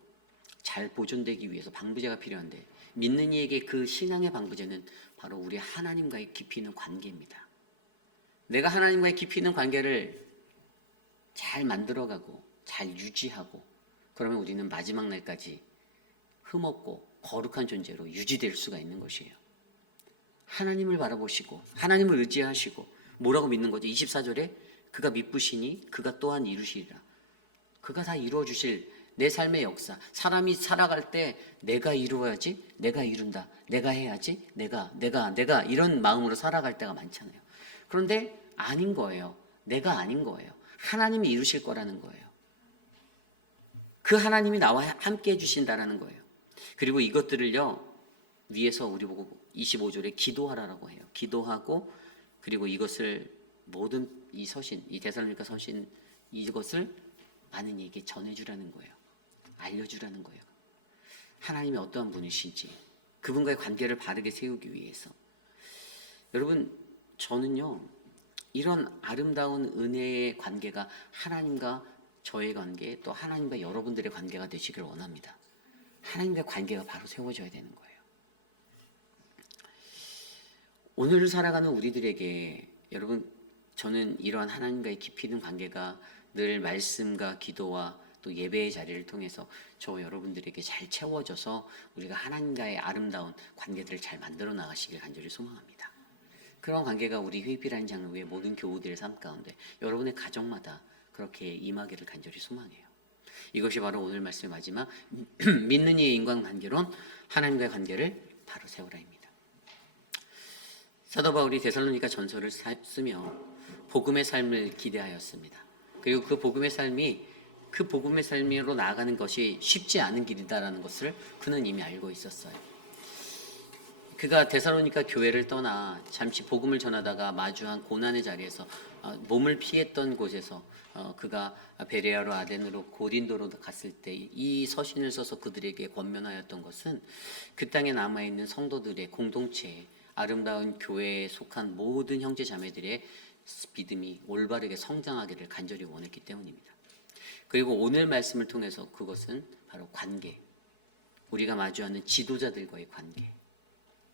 잘 보존되기 위해서 방부제가 필요한데 믿는 이에게 그 신앙의 방부제는 바로 우리 하나님과의 깊이 있는 관계입니다. 내가 하나님과의 깊이 있는 관계를 잘 만들어가고 잘 유지하고 그러면 우리는 마지막 날까지 흠없고 거룩한 존재로 유지될 수가 있는 것이에요. 하나님을 바라보시고 하나님을 의지하시고 뭐라고 믿는 거죠? 24절에 그가 미쁘시니 그가 또한 이루시리라. 그가 다 이루어 주실 내 삶의 역사, 사람이 살아갈 때 내가 이루어야지, 내가 이룬다, 내가 해야지, 내가 이런 마음으로 살아갈 때가 많잖아요. 그런데 아닌 거예요. 내가 아닌 거예요. 하나님이 이루실 거라는 거예요. 그 하나님이 나와 함께 해주신다라는 거예요. 그리고 이것들을요, 위에서 우리 보고 25절에 기도하라라고 해요. 기도하고 그리고 이것을 모든 이 서신, 이 데살로니가 서신 이것을 많은 이에게 전해주라는 거예요. 알려주라는 거예요. 하나님이 어떠한 분이신지 그분과의 관계를 바르게 세우기 위해서. 여러분, 저는요 이런 아름다운 은혜의 관계가 하나님과 저의 관계, 또 하나님과 여러분들의 관계가 되시길 원합니다. 하나님과의 관계가 바로 세워져야 되는 거예요. 오늘을 살아가는 우리들에게 여러분, 저는 이러한 하나님과의 깊이 있는 관계가 늘 말씀과 기도와 또 예배의 자리를 통해서 저 여러분들에게 잘 채워져서 우리가 하나님과의 아름다운 관계들을 잘 만들어 나가시길 간절히 소망합니다. 그런 관계가 우리 회비라는 장르 외 모든 교우들의 삶 가운데 여러분의 가정마다 그렇게 임하기를 간절히 소망해요. 이것이 바로 오늘 말씀의 마지막 믿는 이의 인간관계론 하나님과의 관계를 바로 세우라입니다. 사도 바울이 데살로니가 전서를 쓰며 복음의 삶을 기대하였습니다. 그리고 그 복음의 삶으로 나아가는 것이 쉽지 않은 길이다라는 것을 그는 이미 알고 있었어요. 그가 데살로니가 교회를 떠나 잠시 복음을 전하다가 마주한 고난의 자리에서 몸을 피했던 곳에서 그가 베레아로 아덴으로 고린도로 갔을 때 이 서신을 써서 그들에게 권면하였던 것은 그 땅에 남아있는 성도들의 공동체에 아름다운 교회에 속한 모든 형제 자매들의 믿음이 올바르게 성장하기를 간절히 원했기 때문입니다. 그리고 오늘 말씀을 통해서 그것은 바로 관계, 우리가 마주하는 지도자들과의 관계,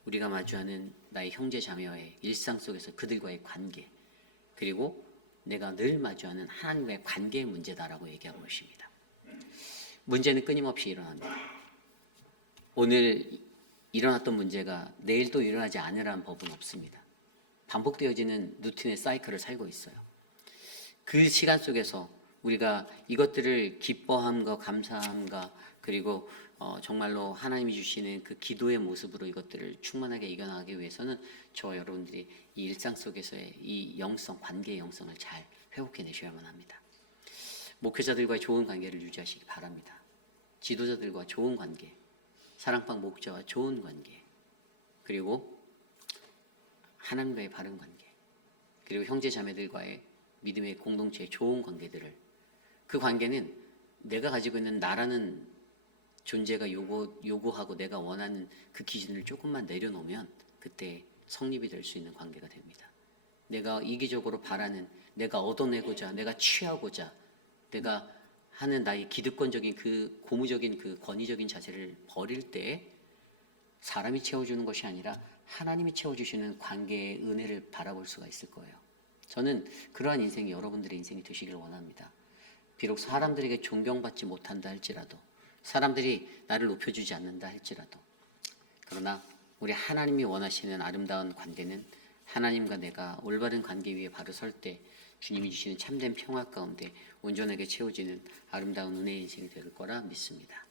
우리가 마주하는 나의 형제 자매와의 일상 속에서 그들과의 관계, 그리고 내가 늘 마주하는 하나님과의 관계의 문제다라고 얘기하고 있습니다. 문제는 끊임없이 일어납니다. 오늘 일어났던 문제가 내일 또 일어나지 않으라는 법은 없습니다. 반복되어지는 루틴의 사이클을 살고 있어요. 그 시간 속에서 우리가 이것들을 기뻐함과 감사함과 그리고 정말로 하나님이 주시는 그 기도의 모습으로 이것들을 충만하게 이겨나가기 위해서는 저와 여러분들이 이 일상 속에서의 이 영성, 관계의 영성을 잘 회복해내셔야만 합니다. 목회자들과의 좋은 관계를 유지하시기 바랍니다. 지도자들과 좋은 관계, 사랑방 목자와 좋은 관계, 그리고 하나님과의 바른 관계, 그리고 형제 자매들과의 믿음의 공동체의 좋은 관계들을, 그 관계는 내가 가지고 있는 나라는 존재가 요구하고 내가 원하는 그 기준을 조금만 내려놓으면 그때 성립이 될 수 있는 관계가 됩니다. 내가 이기적으로 바라는, 내가 얻어내고자, 내가 취하고자, 내가 하는 나의 기득권적인 그 고무적인 그 권위적인 자세를 버릴 때 사람이 채워주는 것이 아니라 하나님이 채워주시는 관계의 은혜를 바라볼 수가 있을 거예요. 저는 그러한 인생이 여러분들의 인생이 되시길 원합니다. 비록 사람들에게 존경받지 못한다 할지라도, 사람들이 나를 높여주지 않는다 할지라도, 그러나 우리 하나님이 원하시는 아름다운 관계는 하나님과 내가 올바른 관계 위에 바로 설 때 주님이 주시는 참된 평화 가운데 온전하게 채워지는 아름다운 은혜의 인생이 될 거라 믿습니다.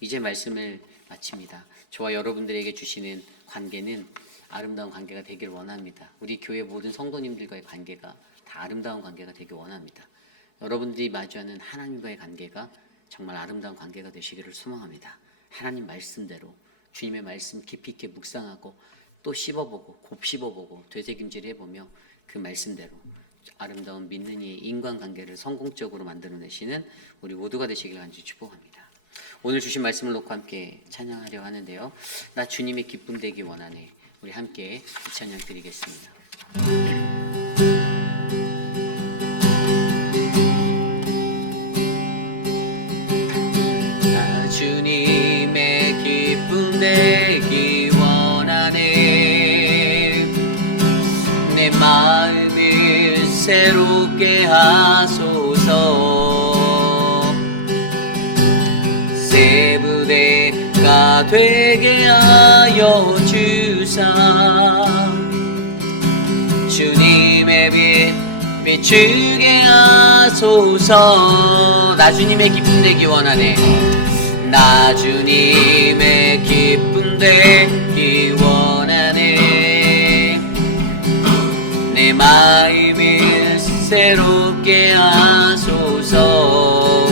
이제 말씀을 마칩니다. 저와 여러분들에게 주시는 관계는 아름다운 관계가 되길 원합니다. 우리 교회 모든 성도님들과의 관계가 다 아름다운 관계가 되길 원합니다. 여러분들이 마주하는 하나님과의 관계가 정말 아름다운 관계가 되시기를 소망합니다. 하나님 말씀대로 주님의 말씀 깊이 있게 묵상하고 또 씹어보고 곱씹어보고 되새김질 해보며 그 말씀대로 아름다운 믿는 이의 인간관계를 성공적으로 만들어내시는 우리 모두가 되시길 간절히 축복합니다. 오늘 주신 말씀을 놓고 함께 찬양하려 하는데요. 나 주님의 기쁨 되기 원하네. 우리 함께 이 찬양 드리겠습니다. 나 주님의 기쁨 되기 원하네. 내 마음을 새롭게 하소서. 새 부대가 되게 하여 주사. 주님의 빛 비추게 하소서. 나 주님의 기쁨 되기 원하네. 나 주님의 기쁨 되기 원하네. 내 마음을 새롭게 하소서.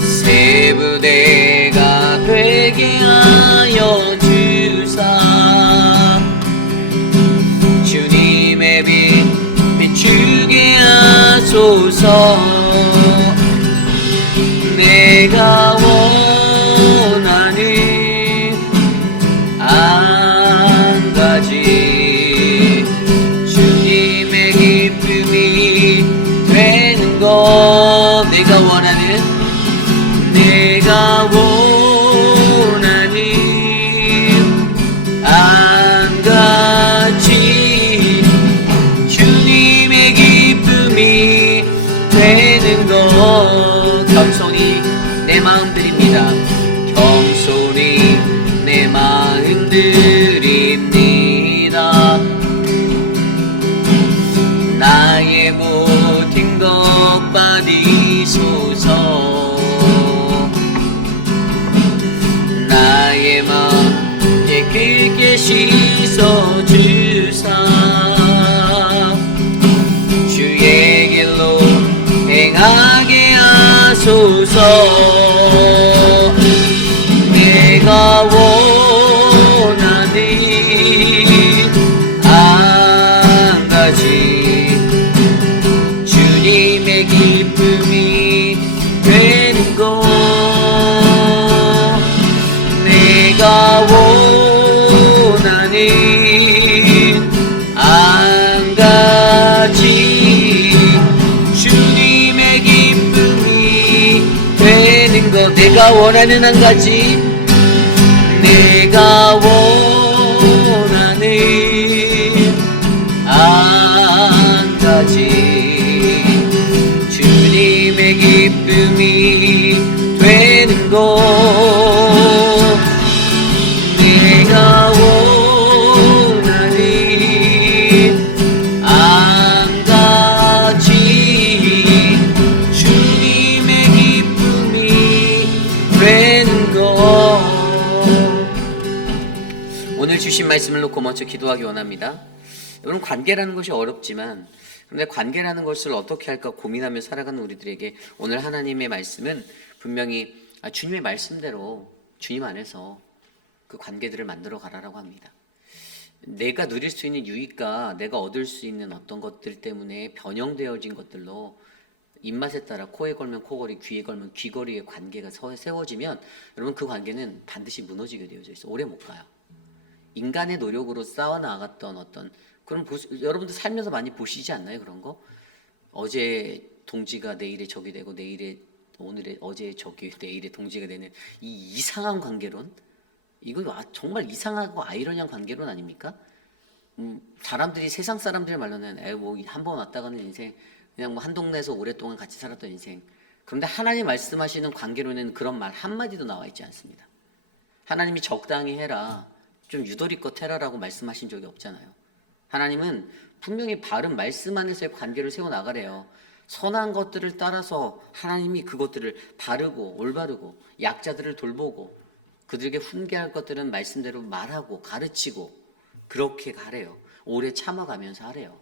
새 부대가 되게 하여 주사. 주님의 빛 비추게 하소서. 내가 원하는 한 가지, 주님의 기쁨이 되는 것. 내가 원하는 한 하게 하소서. 내가 원하는 한 가지, 주님의 기쁨이 되는 것. 내가 원하는 한 가지, 주님의 기쁨이 되는 것. 내가 원하는 한 가지, 내가 원하는 한 가지, 주님의 기쁨이 되는 것. 내가 원하는 한 가지, 주님의 기쁨이 되는 것. 오늘 주신 말씀을 놓고 먼저 기도하기 원합니다. 여러분, 관계라는 것이 어렵지만, 그런데 관계라는 것을 어떻게 할까 고민하며 살아가는 우리들에게 오늘 하나님의 말씀은 분명히 주님의 말씀대로 주님 안에서 그 관계들을 만들어 가라라고 합니다. 내가 누릴 수 있는 유익과 내가 얻을 수 있는 어떤 것들 때문에 변형되어진 것들로 입맛에 따라 코에 걸면 코걸이, 귀에 걸면 귀걸이의 관계가 세워지면 여러분, 그 관계는 반드시 무너지게 되어져 있어. 오래 못 가요. 인간의 노력으로 쌓아나갔던 어떤 그런 여러분들 살면서 많이 보시지 않나요? 그런 거? 어제 동지가 내일의 적이 되고 어제의 적이 내일의 동지가 되는 이 이상한 관계론, 이거 정말 이상하고 아이러니한 관계론 아닙니까? 사람들이, 세상 사람들 말로는 뭐 한 번 왔다 가는 인생, 그냥 뭐 한 동네에서 오랫동안 같이 살았던 인생. 그런데 하나님 말씀하시는 관계론에는 그런 말 한마디도 나와 있지 않습니다. 하나님이 적당히 해라, 좀 유도리껏 해라라고 말씀하신 적이 없잖아요. 하나님은 분명히 바른 말씀 안에서의 관계를 세워나가래요. 선한 것들을 따라서 하나님이 그것들을 바르고 올바르고 약자들을 돌보고 그들에게 훈계할 것들은 말씀대로 말하고 가르치고 그렇게 가래요. 오래 참아가면서 하래요.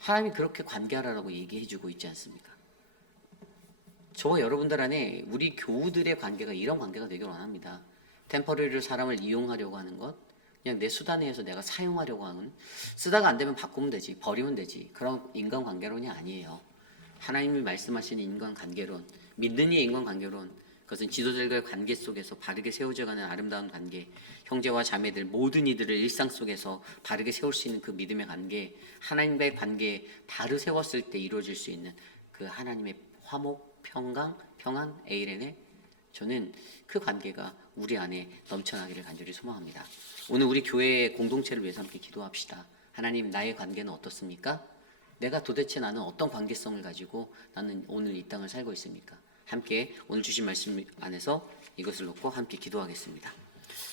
하나님이 그렇게 관계하라고 얘기해주고 있지 않습니까? 저와 여러분들 안에 우리 교우들의 관계가 이런 관계가 되길 원합니다. 템퍼러리로 사람을 이용하려고 하는 것, 그냥 내 수단에 의해서 내가 사용하려고 하는, 쓰다가 안 되면 바꾸면 되지, 버리면 되지, 그런 인간관계론이 아니에요. 하나님이 말씀하시는 인간관계론, 믿는 이의 인간관계론, 그것은 지도자들과의 관계 속에서 바르게 세워져가는 아름다운 관계, 형제와 자매들 모든 이들을 일상 속에서 바르게 세울 수 있는 그 믿음의 관계, 하나님과의 관계에 바로 세웠을 때 이루어질 수 있는 그 하나님의 화목, 평안, 에이렌의, 저는 그 관계가 우리 안에 넘쳐나기를 간절히 소망합니다. 오늘 우리 교회의 공동체를 위해서 함께 기도합시다. 하나님, 나의 관계는 어떻습니까? 내가 도대체 나는 어떤 관계성을 가지고 나는 오늘 이 땅을 살고 있습니까? 함께 오늘 주신 말씀 안에서 이것을 놓고 함께 기도하겠습니다.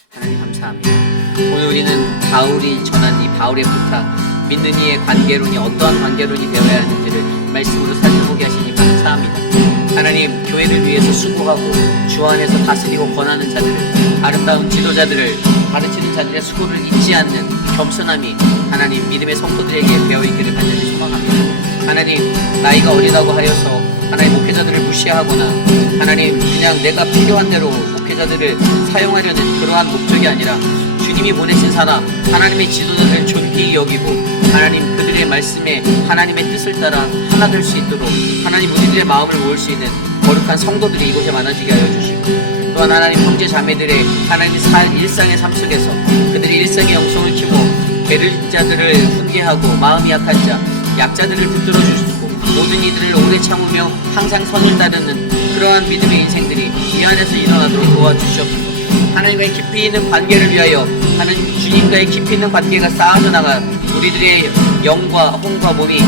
하나님, 감사합니다. 오늘 우리는 바울이 전한 이 바울의 부탁, 믿는 이의 관계론이 어떠한 관계론이 되어야 하는지를 말씀으로 살펴보게 하시니 감사합니다. 하나님, 교회를 위해서 수고하고 주 안에서 다스리고 권하는 자들을, 아름다운 지도자들을, 가르치는 자들의 수고를 잊지 않는 겸손함이 하나님 믿음의 성도들에게 배어있기를 간절히 소망합니다. 하나님, 나이가 어리다고 하여서 하나님 목회자들을 무시하거나 하나님 그냥 내가 필요한 대로 목회자들을 사용하려는 그러한 목적이 아니라 주님이 보내신 사람, 하나님의 지도자들을 존귀히 여기고 하나님 그들의 말씀에 하나님의 뜻을 따라 하나 될 수 있도록 하나님 우리들의 마음을 모을 수 있는 거룩한 성도들이 이곳에 많아지게 하여 주시고, 또한 하나님 형제 자매들의 하나님 일상의 삶 속에서 그들의 일상의 영성을 키고 게으른 자들을 훈계하고 마음이 약한 자, 약자들을 붙들어 주시고 모든 이들을 오래 참으며 항상 선을 따르는 그러한 믿음의 인생들이 이 안에서 일어나도록 도와주시옵소서. 하나님과의 깊이 있는 관계를 위하여 하나님 주님과의 깊이 있는 관계가 쌓아져 나가 우리들의 영과 혼과 몸이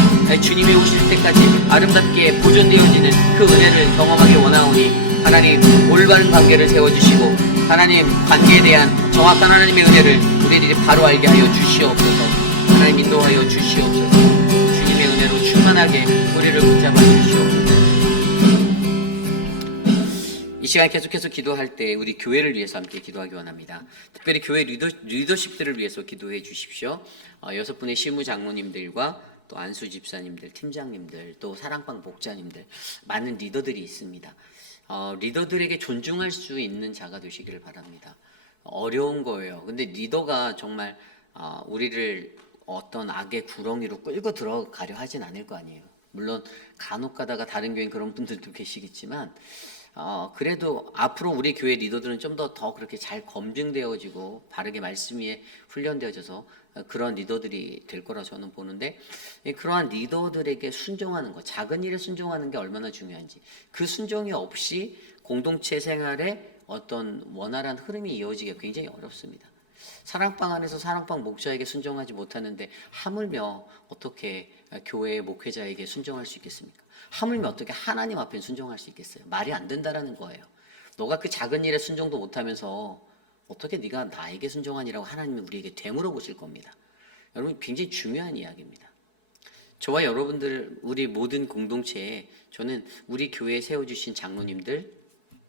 주님이 오실 때까지 아름답게 보존되어지는 그 은혜를 경험하기 원하오니 하나님 올바른 관계를 세워주시고 하나님 관계에 대한 정확한 하나님의 은혜를 우리들이 바로 알게 하여 주시옵소서. 하나님 인도하여 주시옵소서. 주님의 은혜로 충만하게 우리를 붙잡아 주시옵소서. 이 시간 계속해서 기도할 때 우리 교회를 위해서 함께 기도하기 원합니다. 특별히 교회 리더십들을 위해서 기도해 주십시오. 6분의 실무 장로님들과 또 안수 집사님들, 팀장님들, 또 사랑방 목자님들, 많은 리더들이 있습니다. 리더들에게 존중할 수 있는 자가 되시기를 바랍니다. 어려운 거예요. 근데 리더가 정말 우리를 어떤 악의 구렁이로 끌고 들어가려 하진 않을 거 아니에요. 물론 간혹 가다가 다른 교회는 그런 분들도 계시겠지만 그래도 앞으로 우리 교회 리더들은 좀 더 그렇게 잘 검증되어지고 바르게 말씀 위에 훈련되어져서 그런 리더들이 될 거라 저는 보는데, 그러한 리더들에게 순종하는 것, 작은 일에 순종하는 게 얼마나 중요한지, 그 순종이 없이 공동체 생활에 어떤 원활한 흐름이 이어지기가 굉장히 어렵습니다. 사랑방 안에서 사랑방 목자에게 순종하지 못하는데 하물며 어떻게 교회의 목회자에게 순종할 수 있겠습니까? 하물며 어떻게 하나님 앞에 순종할 수 있겠어요? 말이 안 된다라는 거예요. 너가 그 작은 일에 순종도 못하면서 어떻게 네가 나에게 순종하니라고 하나님이 우리에게 되물어 보실 겁니다. 여러분, 굉장히 중요한 이야기입니다. 저와 여러분들, 우리 모든 공동체에 저는 우리 교회에 세워주신 장로님들,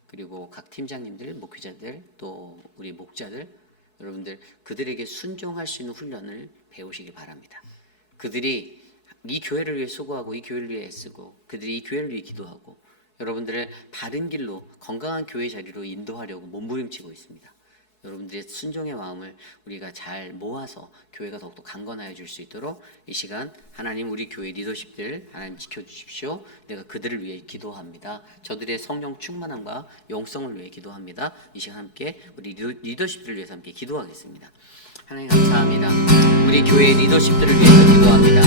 그리고 각 팀장님들, 목회자들, 또 우리 목자들, 여러분들 그들에게 순종할 수 있는 훈련을 배우시기 바랍니다. 그들이 이 교회를 위해 수고하고 이 교회를 위해 애쓰고 그들이 이 교회를 위해 기도하고 여러분들을 바른 길로 건강한 교회 자리로 인도하려고 몸부림치고 있습니다. 여러분들의 순종의 마음을 우리가 잘 모아서 교회가 더욱더 강건하여 줄 수 있도록 이 시간 하나님 우리 교회 리더십들 하나님 지켜주십시오. 내가 그들을 위해 기도합니다. 저들의 성령 충만함과 영성을 위해 기도합니다. 이 시간 함께 우리 리더십들을 위해서 함께 기도하겠습니다. 하나님 감사합니다. 우리 교회 리더십들을 위해서 기도합니다.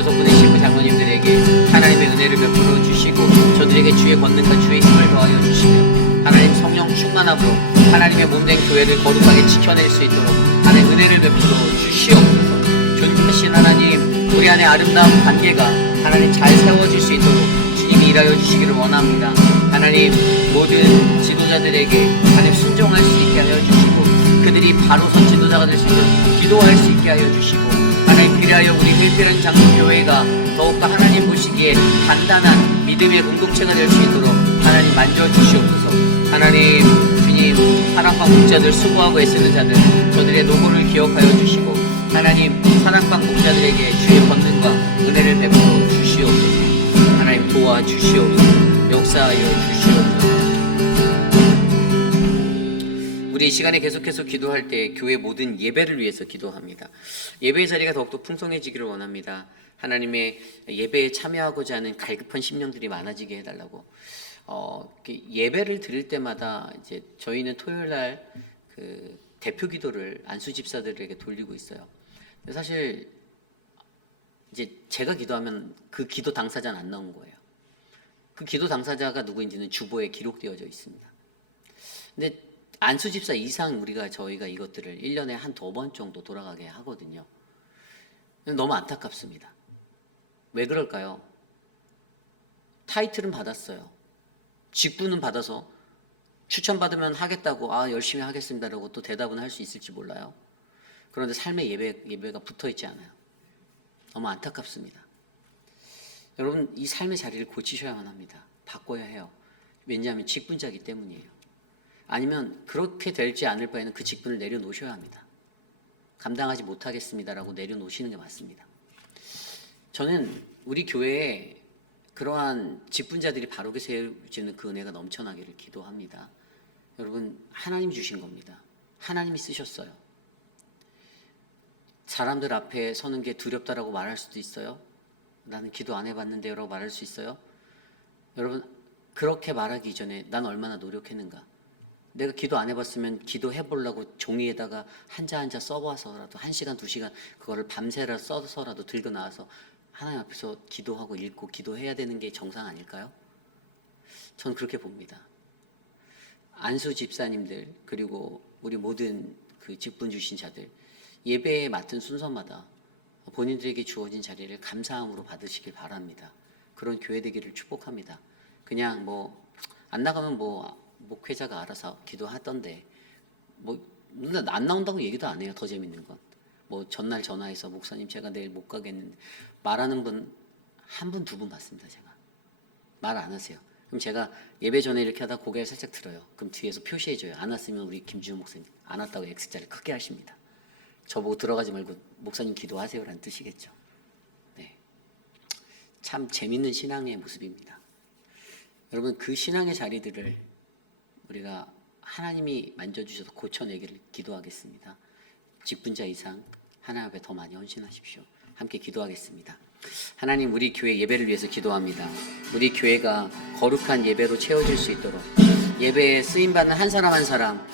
6분의 신부 장로님들에게 하나님의 은혜를 베풀어 주시고 저들에게 주의 권능과 주의 힘을 더하여 주시며 하나님 성령 충만함으로 하나님의 몸된 교회를 거룩하게 지켜낼 수 있도록 하나님 은혜를 베풀어 주시옵소서. 존귀하신 하나님, 우리 안에 아름다운 관계가 하나님 잘 세워질 수 있도록 주님이 일하여 주시기를 원합니다. 하나님 모든 지도자들에게 하나님 순종할 수 있게 하여 주시고 그들이 바로 선 지도자가 될 수 있도록 기도할 수 있게 하여 주시고 하나님 그리하여 우리 힐필한 장로교회가 더욱더 하나님 보시기에 단단한 믿음의 공동체가 될 수 있도록 하나님 만져주시옵소서. 하나님 주님 사랑방 목자들 수고하고 애쓰는 자들 저들의 노고를 기억하여 주시고 하나님 사랑방 목자들에게 주의 권능과 은혜를 베풀어 주시옵소서. 하나님 도와주시옵소서. 역사하여 주시옵소서. 우리 이 시간에 계속해서 기도할 때 교회 모든 예배를 위해서 기도합니다. 예배의 자리가 더욱더 풍성해지기를 원합니다. 하나님의 예배에 참여하고자 하는 갈급한 심령들이 많아지게 해달라고. 예배를 드릴 때마다 이제 저희는 토요일 날 그 대표 기도를 안수 집사들에게 돌리고 있어요. 사실 이제 제가 기도하면 그 기도 당사자는 안 나온 거예요. 그 기도 당사자가 누구인지는 주보에 기록되어져 있습니다. 근데 안수 집사 이상 저희가 이것들을 1년에 한 2번 정도 돌아가게 하거든요. 너무 안타깝습니다. 왜 그럴까요? 타이틀은 받았어요. 직분은 받아서 추천받으면 하겠다고 열심히 하겠습니다라고 또 대답은 할 수 있을지 몰라요. 그런데 삶의 예배가 붙어있지 않아요. 너무 안타깝습니다. 여러분 이 삶의 자리를 고치셔야만 합니다. 바꿔야 해요. 왜냐하면 직분자이기 때문이에요. 아니면 그렇게 될지 않을 바에는 그 직분을 내려놓으셔야 합니다. 감당하지 못하겠습니다라고 내려놓으시는 게 맞습니다. 저는 우리 교회에 그러한 직분자들이 바르게 세워지는 그 은혜가 넘쳐나기를 기도합니다. 여러분 하나님이 주신 겁니다. 하나님이 쓰셨어요. 사람들 앞에 서는 게 두렵다라고 말할 수도 있어요. 나는 기도 안 해봤는데요 라고 말할 수 있어요. 여러분 그렇게 말하기 이전에 난 얼마나 노력했는가. 내가 기도 안 해봤으면 기도해보려고 종이에다가 한자 한자 써봐서라도 1시간 2시간 그거를 밤새라 써서라도 들고 나와서 하나님 앞에서 기도하고 읽고 기도해야 되는 게 정상 아닐까요? 저는 그렇게 봅니다. 안수 집사님들 그리고 우리 모든 그 직분 주신 자들 예배에 맡은 순서마다 본인들에게 주어진 자리를 감사함으로 받으시길 바랍니다. 그런 교회 되기를 축복합니다. 그냥 안 나가면 목회자가 알아서 기도하던데 안 나온다고 얘기도 안 해요. 더 재밌는 건 전날 전화해서 목사님 제가 내일 못 가겠는데 말하는 분 한 분, 2분 봤습니다. 제가 말 안 하세요. 그럼 제가 예배 전에 이렇게 하다 고개를 살짝 들어요. 그럼 뒤에서 표시해줘요. 안 왔으면 우리 김주호 목사님 안 왔다고 X자를 크게 하십니다. 저보고 들어가지 말고 목사님 기도하세요라는 뜻이겠죠. 네. 참 재밌는 신앙의 모습입니다. 여러분, 그 신앙의 자리들을 우리가 하나님이 만져주셔서 고쳐내기를 기도하겠습니다. 직분자 이상 하나님 앞에 더 많이 헌신하십시오. 함께 기도하겠습니다. 하나님, 우리 교회 예배를 위해서 기도합니다. 우리 교회가 거룩한 예배로 채워질 수 있도록, 예배에 쓰임받는 한 사람 한 사람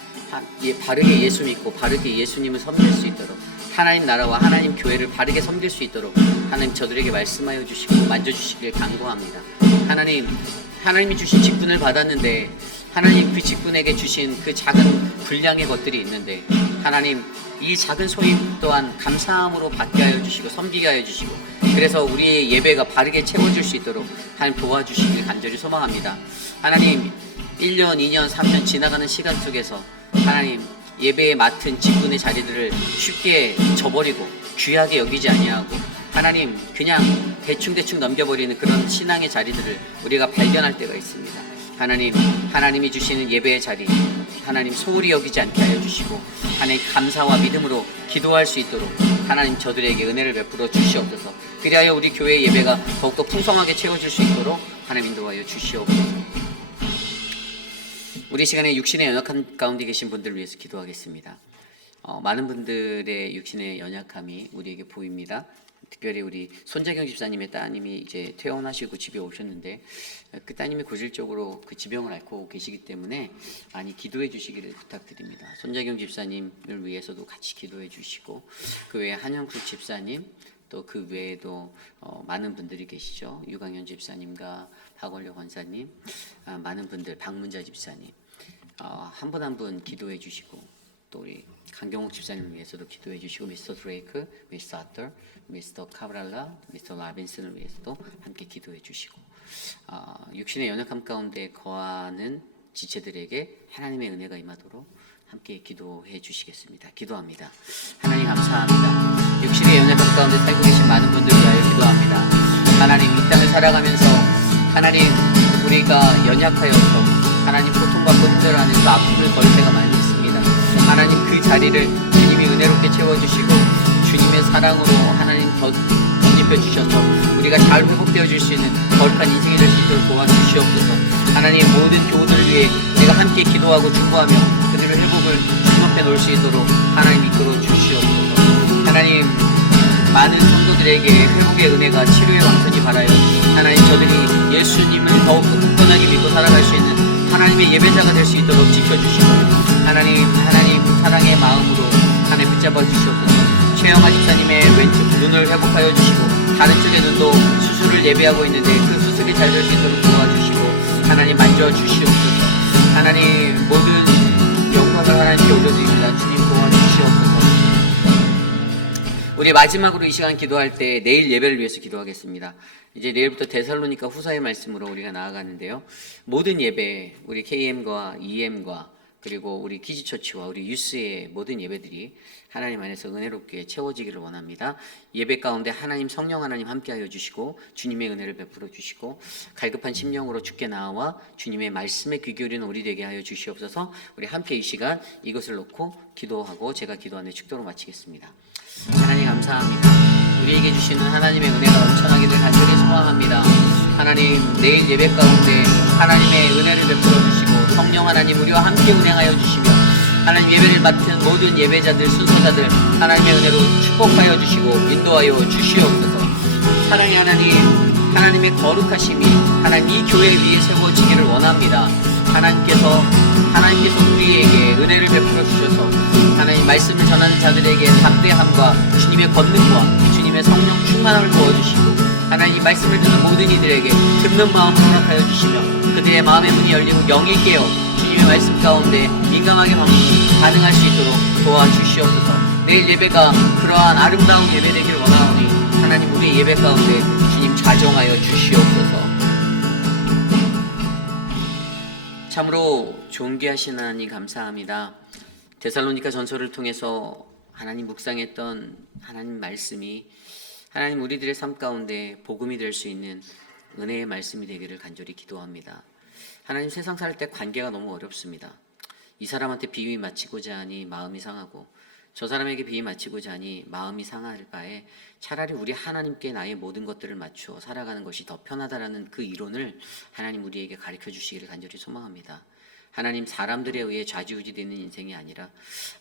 바르게 예수 믿고 바르게 예수님을 섬길 수 있도록, 하나님 나라와 하나님 교회를 바르게 섬길 수 있도록 하나님 저들에게 말씀하여 주시고 만져주시길 간구합니다. 하나님이 주신 직분을 받았는데, 하나님 그 직분에게 주신 그 작은 분량의 것들이 있는데, 하나님 이 작은 소임 또한 감사함으로 받게 하여 주시고 섬기게 하여 주시고, 그래서 우리의 예배가 바르게 채워질 수 있도록 하나님 도와주시길 간절히 소망합니다. 하나님, 1년, 2년, 3년 지나가는 시간 속에서 하나님 예배에 맡은 직분의 자리들을 쉽게 저버리고 귀하게 여기지 아니하고, 하나님 그냥 대충 넘겨버리는 그런 신앙의 자리들을 우리가 발견할 때가 있습니다. 하나님이 주시는 예배의 자리, 하나님 소홀히 여기지 않게 하여 주시고, 하나님 감사와 믿음으로 기도할 수 있도록 하나님 저들에게 은혜를 베풀어 주시옵소서. 그리하여 우리 교회의 예배가 더욱더 풍성하게 채워질 수 있도록 하나님 인도하여 주시옵소서. 우리 시간에 육신의 연약한 가운데 계신 분들을 위해서 기도하겠습니다. 많은 분들의 육신의 연약함이 우리에게 보입니다. 특별히 우리 손재경 집사님의 따님이 이제 퇴원하시고 집에 오셨는데, 그 따님이 고질적으로 그 지병을 앓고 계시기 때문에 많이 기도해 주시기를 부탁드립니다. 손재경 집사님을 위해서도 같이 기도해 주시고, 그 외에 한영숙 집사님, 또 그 외에도 많은 분들이 계시죠. 유강현 집사님과 박원려 권사님, 많은 분들, 박문자 집사님, 한 분 한 분 기도해 주시고, 또 우리 강경옥 집사님을 위해서도 기도해 주시고, 미스터 드레이크, 미스터 아터, 미스터 카브랄라, 미스터 라빈슨을 위해서도 함께 기도해 주시고, 육신의 연약함 가운데 거하는 지체들에게 하나님의 은혜가 임하도록 함께 기도해 주시겠습니다. 기도합니다. 하나님 감사합니다. 육신의 연약함 가운데 살고 계신 많은 분들을 위하여 기도합니다. 하나님, 이 땅을 살아가면서 하나님 우리가 연약하여서 하나님 고통받고 힘들어하는 그 아픔을 걸을 때가 많이 있습니다. 하나님 그 자리를 주님이 은혜롭게 채워주시고 주님의 사랑으로 하나님 덧입혀 주셔서 우리가 잘 회복되어질 수 있는 거룩한 인생이 될 수 있도록 도와주시옵소서. 하나님 모든 교우들을 위해 우리가 함께 기도하고 축복하며 그들의 회복을 주님 앞에 놓을 수 있도록 하나님 이끌어 주시옵소서. 하나님 많은 성도들에게 회복의 은혜가 치료의 왕선이 바라요. 하나님 저들이 예수님을 더욱 굳건하게 믿고 살아갈 수 있는 하나님의 예배자가 될 수 있도록 지켜주시고, 하나님 사랑의 마음으로 하나님 붙잡아 주시옵소서. 최영아 집사님의 왼쪽 눈을 회복하여 주시고, 다른 쪽의 눈도 수술을 예배하고 있는데 그 수술이 잘 될 수 있도록 도와주시고 하나님 만져 주시옵소서. 하나님 모든 영광을 하나님께 올려드립니다. 주님 도와주시옵소서. 우리 마지막으로 이 시간 기도할 때 내일 예배를 위해서 기도하겠습니다. 이제 내일부터 데살로니가 후서의 말씀으로 우리가 나아가는데요. 모든 예배, 우리 KM과 EM과 그리고 우리 키즈처치와 우리 유스의 모든 예배들이 하나님 안에서 은혜롭게 채워지기를 원합니다. 예배 가운데 하나님 성령 하나님 함께하여 주시고 주님의 은혜를 베풀어 주시고 갈급한 심령으로 주께 나와 주님의 말씀에 귀 기울이는 우리 되게 하여 주시옵소서. 우리 함께 이 시간 이것을 놓고 기도하고 제가 기도하는 축도로 마치겠습니다. 하나님 감사합니다. 우리에게 주시는 하나님의 은혜가 넘쳐나기를 간절히 소망합니다. 하나님 내일 예배 가운데 하나님의 은혜를 베풀어 주시고 성령 하나님 우리와 함께 운행하여 주시며 하나님 예배를 맡은 모든 예배자들 순서자들 하나님의 은혜로 축복하여 주시고 인도하여 주시옵소서. 사랑의 하나님, 하나님의 거룩하심이 하나님 이 교회 위에 세워지기를 원합니다. 하나님께서 우리에게 은혜를 베풀어 주셔서 하나님 말씀을 전하는 자들에게 담대함과 주님의 권능과 주님의 성령 충만함을 부어주시고 하나님 말씀을 듣는 모든 이들에게 듣는 마음을 허락하여 주시며 그들의 마음의 문이 열리고 영이 깨어 주님의 말씀 가운데 민감하게 반응할 수 있도록 도와주시옵소서. 내일 예배가 그러한 아름다운 예배 되기를 원하오니 하나님 우리 예배 가운데 주님 자정하여 주시옵소서. 참으로 존귀하신 하나님 감사합니다. 데살로니가 전서를 통해서 하나님 묵상했던 하나님 말씀이 하나님 우리들의 삶 가운데 복음이 될 수 있는 은혜의 말씀이 되기를 간절히 기도합니다. 하나님 세상 살 때 관계가 너무 어렵습니다. 이 사람한테 비위 맞히고자 하니 마음이 상하고 저 사람에게 비위 맞히고자 하니 마음이 상할 바에 차라리 우리 하나님께 나의 모든 것들을 맞추어 살아가는 것이 더 편하다라는 그 이론을 하나님 우리에게 가르쳐 주시기를 간절히 소망합니다. 하나님 사람들에 의해 좌지우지되는 인생이 아니라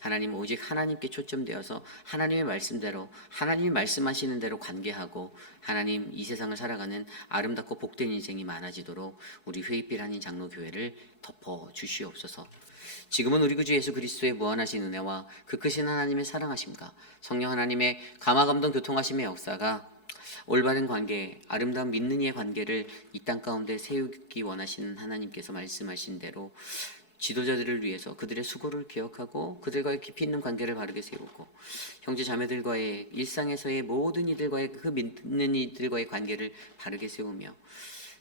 하나님 오직 하나님께 초점되어서 하나님의 말씀대로 하나님이 말씀하시는 대로 관계하고 하나님 이 세상을 살아가는 아름답고 복된 인생이 많아지도록 우리 회의빛 한인 장로교회를 덮어 주시옵소서. 지금은 우리 구주 예수 그리스도의 무한하신 은혜와 그 크신 하나님의 사랑하심과 성령 하나님의 감화감동 교통하심의 역사가 올바른 관계, 아름다운 믿는 이의 관계를 이 땅 가운데 세우기 원하시는 하나님께서 말씀하신 대로 지도자들을 위해서 그들의 수고를 기억하고 그들과의 깊이 있는 관계를 바르게 세우고 형제 자매들과의 일상에서의 모든 이들과의 그 믿는 이들과의 관계를 바르게 세우며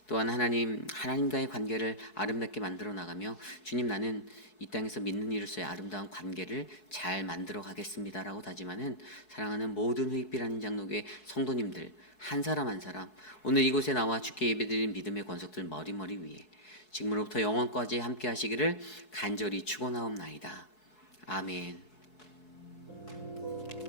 또한 하나님과의 관계를 아름답게 만들어 나가며 주님 나는 이 땅에서 믿는 이로서의 아름다운 관계를 잘 만들어 가겠습니다라고 다짐하는 사랑하는 모든 회의빛 한인 장로교회 성도님들 한 사람 한 사람 오늘 이곳에 나와 주께 예배드린 믿음의 권속들 머리머리 위에 지금으로부터 영원까지 함께 하시기를 간절히 축원하옵나이다. 아멘.